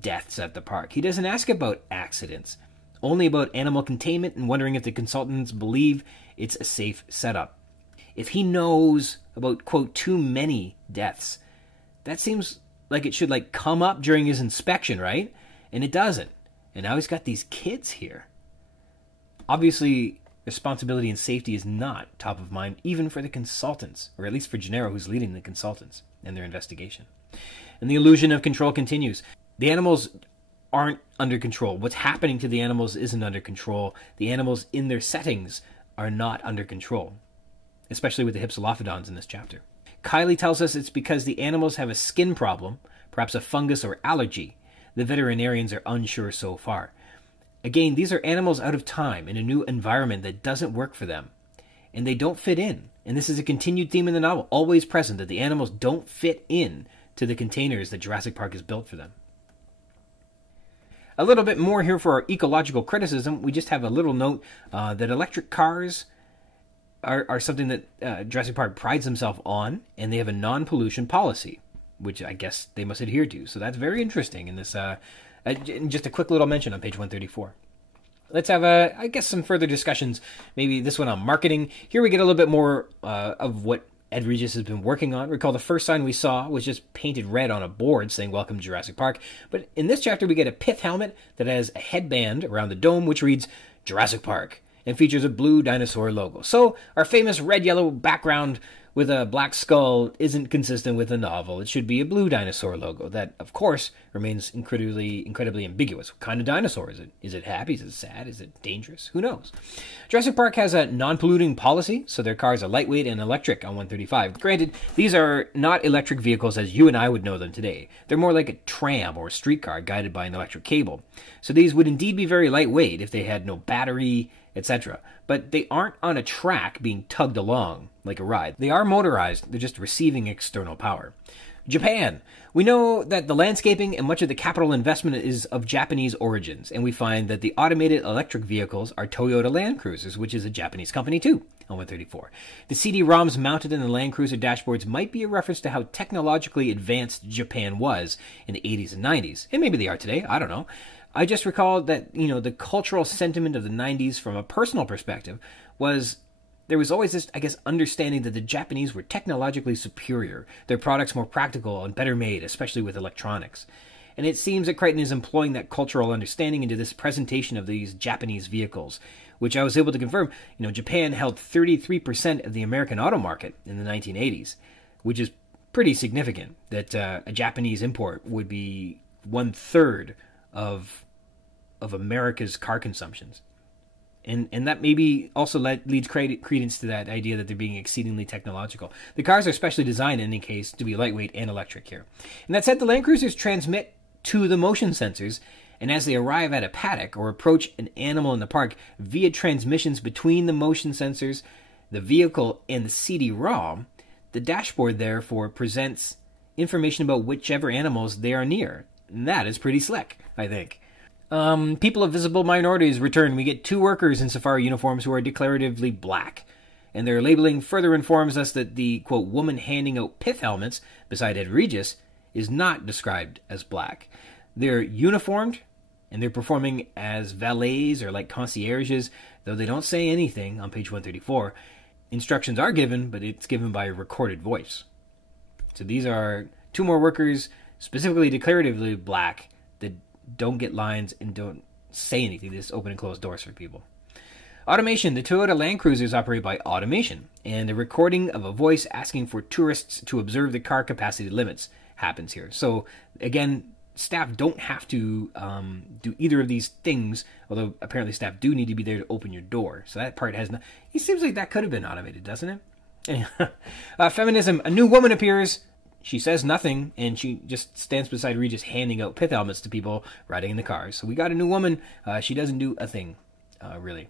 deaths at the park. He doesn't ask about accidents. Only about animal containment and wondering if the consultants believe it's a safe setup. If he knows about, quote, too many deaths, that seems like it should, come up during his inspection, right? And it doesn't. And now he's got these kids here. Obviously, responsibility and safety is not top of mind, even for the consultants, or at least for Gennaro, who's leading the consultants and their investigation. And the illusion of control continues. The animals aren't under control. What's happening to the animals isn't under control. The animals in their settings are not under control, especially with the Hypsilophodons in this chapter. Kylie tells us it's because the animals have a skin problem, perhaps a fungus or allergy. The veterinarians are unsure so far. Again, these are animals out of time in a new environment that doesn't work for them. And they don't fit in. And this is a continued theme in the novel, always present, that the animals don't fit in to the containers that Jurassic Park has built for them. A little bit more here for our ecological criticism. We just have a little note that electric cars are something that Jurassic Park prides himself on, and they have a non-pollution policy, which I guess they must adhere to. So that's very interesting in this. Just a quick little mention on page 134. Let's have, some further discussions, maybe this one on marketing. Here we get a little bit more of what Ed Regis has been working on. Recall the first sign we saw was just painted red on a board saying Welcome Jurassic Park. But in this chapter we get a pith helmet that has a headband around the dome which reads Jurassic Park and features a blue dinosaur logo. So our famous red-yellow background with a black skull isn't consistent with the novel. It should be a blue dinosaur logo. That, of course, remains incredibly ambiguous. What kind of dinosaur is it? Is it happy? Is it sad? Is it dangerous? Who knows? Jurassic Park has a non-polluting policy, so their cars are lightweight and electric on 135. Granted, these are not electric vehicles as you and I would know them today. They're more like a tram or a streetcar guided by an electric cable. So these would indeed be very lightweight if they had no battery, etc. But they aren't on a track being tugged along like a ride. They are motorized, they're just receiving external power. Japan. We know that the landscaping and much of the capital investment is of Japanese origins, and we find that the automated electric vehicles are Toyota Land Cruisers, which is a Japanese company too, on 134. The CD-ROMs mounted in the Land Cruiser dashboards might be a reference to how technologically advanced Japan was in the 80s and 90s, and maybe they are today, I don't know. I just recall that, the cultural sentiment of the 90s from a personal perspective was there was always this, understanding that the Japanese were technologically superior, their products more practical and better made, especially with electronics. And it seems that Crichton is employing that cultural understanding into this presentation of these Japanese vehicles, which I was able to confirm. Japan held 33% of the American auto market in the 1980s, which is pretty significant that a Japanese import would be 1/3 of America's car consumptions. And that maybe also leads credence to that idea that they're being exceedingly technological. The cars are specially designed, in any case, to be lightweight and electric here. And that said, the Land Cruisers transmit to the motion sensors, and as they arrive at a paddock or approach an animal in the park via transmissions between the motion sensors, the vehicle, and the CD-ROM, the dashboard therefore presents information about whichever animals they are near. And that is pretty slick, I think. People of visible minorities return. We get 2 workers in safari uniforms who are declaratively black. And their labeling further informs us that the, quote, woman handing out pith helmets beside Ed Regis is not described as black. They're uniformed, and they're performing as valets or like concierges, though they don't say anything on page 134. Instructions are given, but it's given by a recorded voice. So these are 2 more workers, specifically declaratively black, that don't get lines and don't say anything. They just open and close doors for people. Automation. The Toyota Land Cruisers operate by automation, and a recording of a voice asking for tourists to observe the car capacity limits happens here. So, again, staff don't have to do either of these things, although apparently staff do need to be there to open your door. So that part has not... It seems like that could have been automated, doesn't it? Anyway, feminism. A new woman appears. She says nothing, and she just stands beside Regis handing out pith helmets to people riding in the cars. So we got a new woman. She doesn't do a thing, really.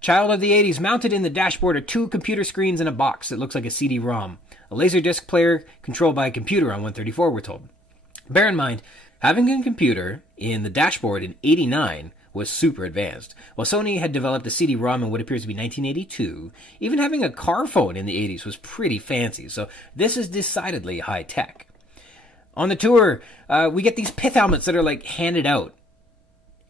Child of the 80s. Mounted in the dashboard are 2 computer screens and a box that looks like a CD-ROM. A Laserdisc player controlled by a computer on 134, we're told. Bear in mind, having a computer in the dashboard in 89 was super advanced. While Sony had developed a CD-ROM in what appears to be 1982, even having a car phone in the 80s was pretty fancy, so this is decidedly high-tech. On the tour, we get these pith helmets that are, like, handed out.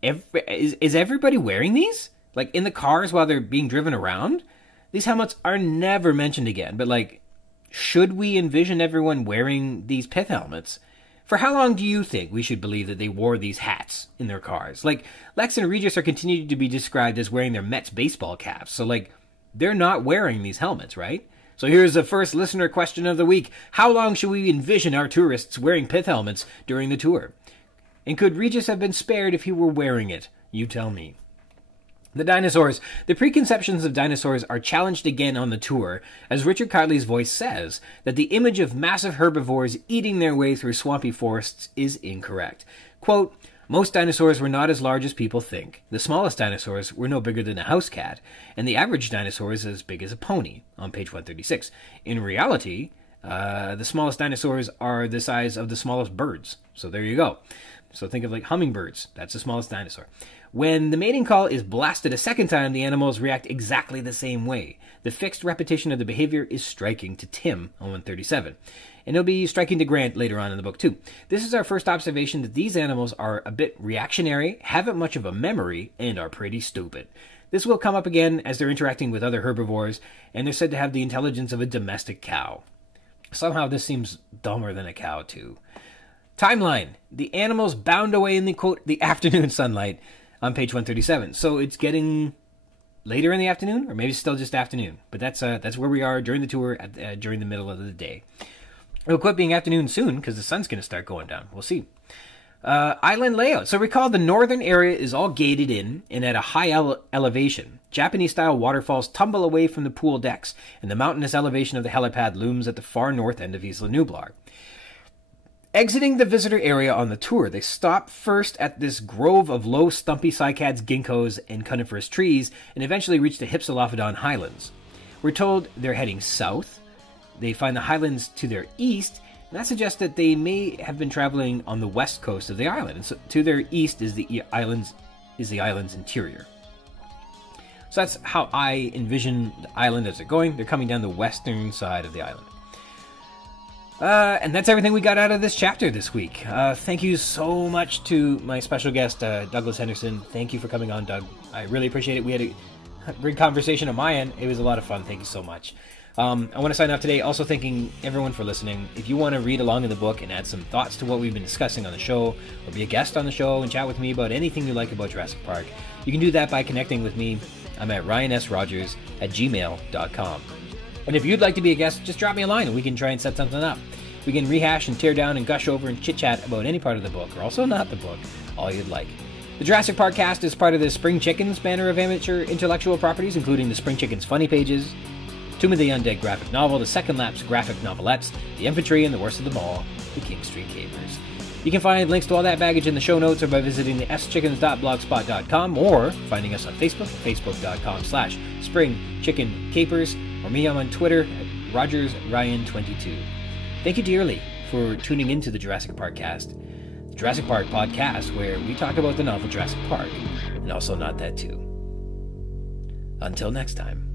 Is everybody wearing these? Like, in the cars while they're being driven around? These helmets are never mentioned again, but, like, should we envision everyone wearing these pith helmets? For how long do you think we should believe that they wore these hats in their cars? Like, Lex and Regis are continuing to be described as wearing their Mets baseball caps. So, like, they're not wearing these helmets, right? So here's the first listener question of the week. How long should we envision our tourists wearing pith helmets during the tour? And could Regis have been spared if he were wearing it? You tell me. The dinosaurs. The preconceptions of dinosaurs are challenged again on the tour, as Richard Cotley's voice says that the image of massive herbivores eating their way through swampy forests is incorrect. Quote, most dinosaurs were not as large as people think. The smallest dinosaurs were no bigger than a house cat, and the average dinosaur is as big as a pony, on page 136. In reality, the smallest dinosaurs are the size of the smallest birds. So there you go. So think of like hummingbirds. That's the smallest dinosaur. When the mating call is blasted a second time, the animals react exactly the same way. The fixed repetition of the behavior is striking to Tim on 137. And it'll be striking to Grant later on in the book, too. This is our first observation that these animals are a bit reactionary, haven't much of a memory, and are pretty stupid. This will come up again as they're interacting with other herbivores, and they're said to have the intelligence of a domestic cow. Somehow this seems dumber than a cow, too. Timeline. The animals bound away in the, quote, the afternoon sunlight on page 137. So it's getting later in the afternoon, or maybe still just afternoon. But that's where we are during the tour, during the middle of the day. It'll quit being afternoon soon, because the sun's going to start going down. We'll see. Island layout. So recall the northern area is all gated in and at a high elevation. Japanese-style waterfalls tumble away from the pool decks, and the mountainous elevation of the helipad looms at the far north end of Isla Nublar. Exiting the visitor area on the tour, they stop first at this grove of low, stumpy cycads, ginkgos, and coniferous trees, and eventually reach the Hypsilophodon highlands. We're told they're heading south. They find the highlands to their east, and that suggests that they may have been traveling on the west coast of the island. And so to their east is the island's interior. So that's how I envision the island as they're going. They're coming down the western side of the island. And that's everything we got out of this chapter this week. Thank you so much to my special guest, Douglas Henderson. Thank you for coming on, Doug. I really appreciate it. We had a great conversation on my end. It was a lot of fun. Thank you so much. I want to sign off today also thanking everyone for listening. If you want to read along in the book and add some thoughts to what we've been discussing on the show, or be a guest on the show and chat with me about anything you like about Jurassic Park, you can do that by connecting with me. I'm at ryansrogers@gmail.com. And if you'd like to be a guest, just drop me a line and we can try and set something up. We can rehash and tear down and gush over and chit-chat about any part of the book, or also not the book, all you'd like. The Jurassic Park-Cast is part of the Spring Chickens banner of amateur intellectual properties, including the Spring Chickens Funny Pages, Tomb of the Undead graphic novel, the Second Lapse graphic novelettes, The Infantry, and the worst of them all, the King Street Capers. You can find links to all that baggage in the show notes or by visiting the schickens.blogspot.com or finding us on Facebook, facebook.com/springchickencapers, or me, I'm on Twitter at RogersRyan22. Thank you dearly for tuning into the Jurassic Park-Cast, the Jurassic Park podcast where we talk about the novel Jurassic Park, and also Not That Too. Until next time.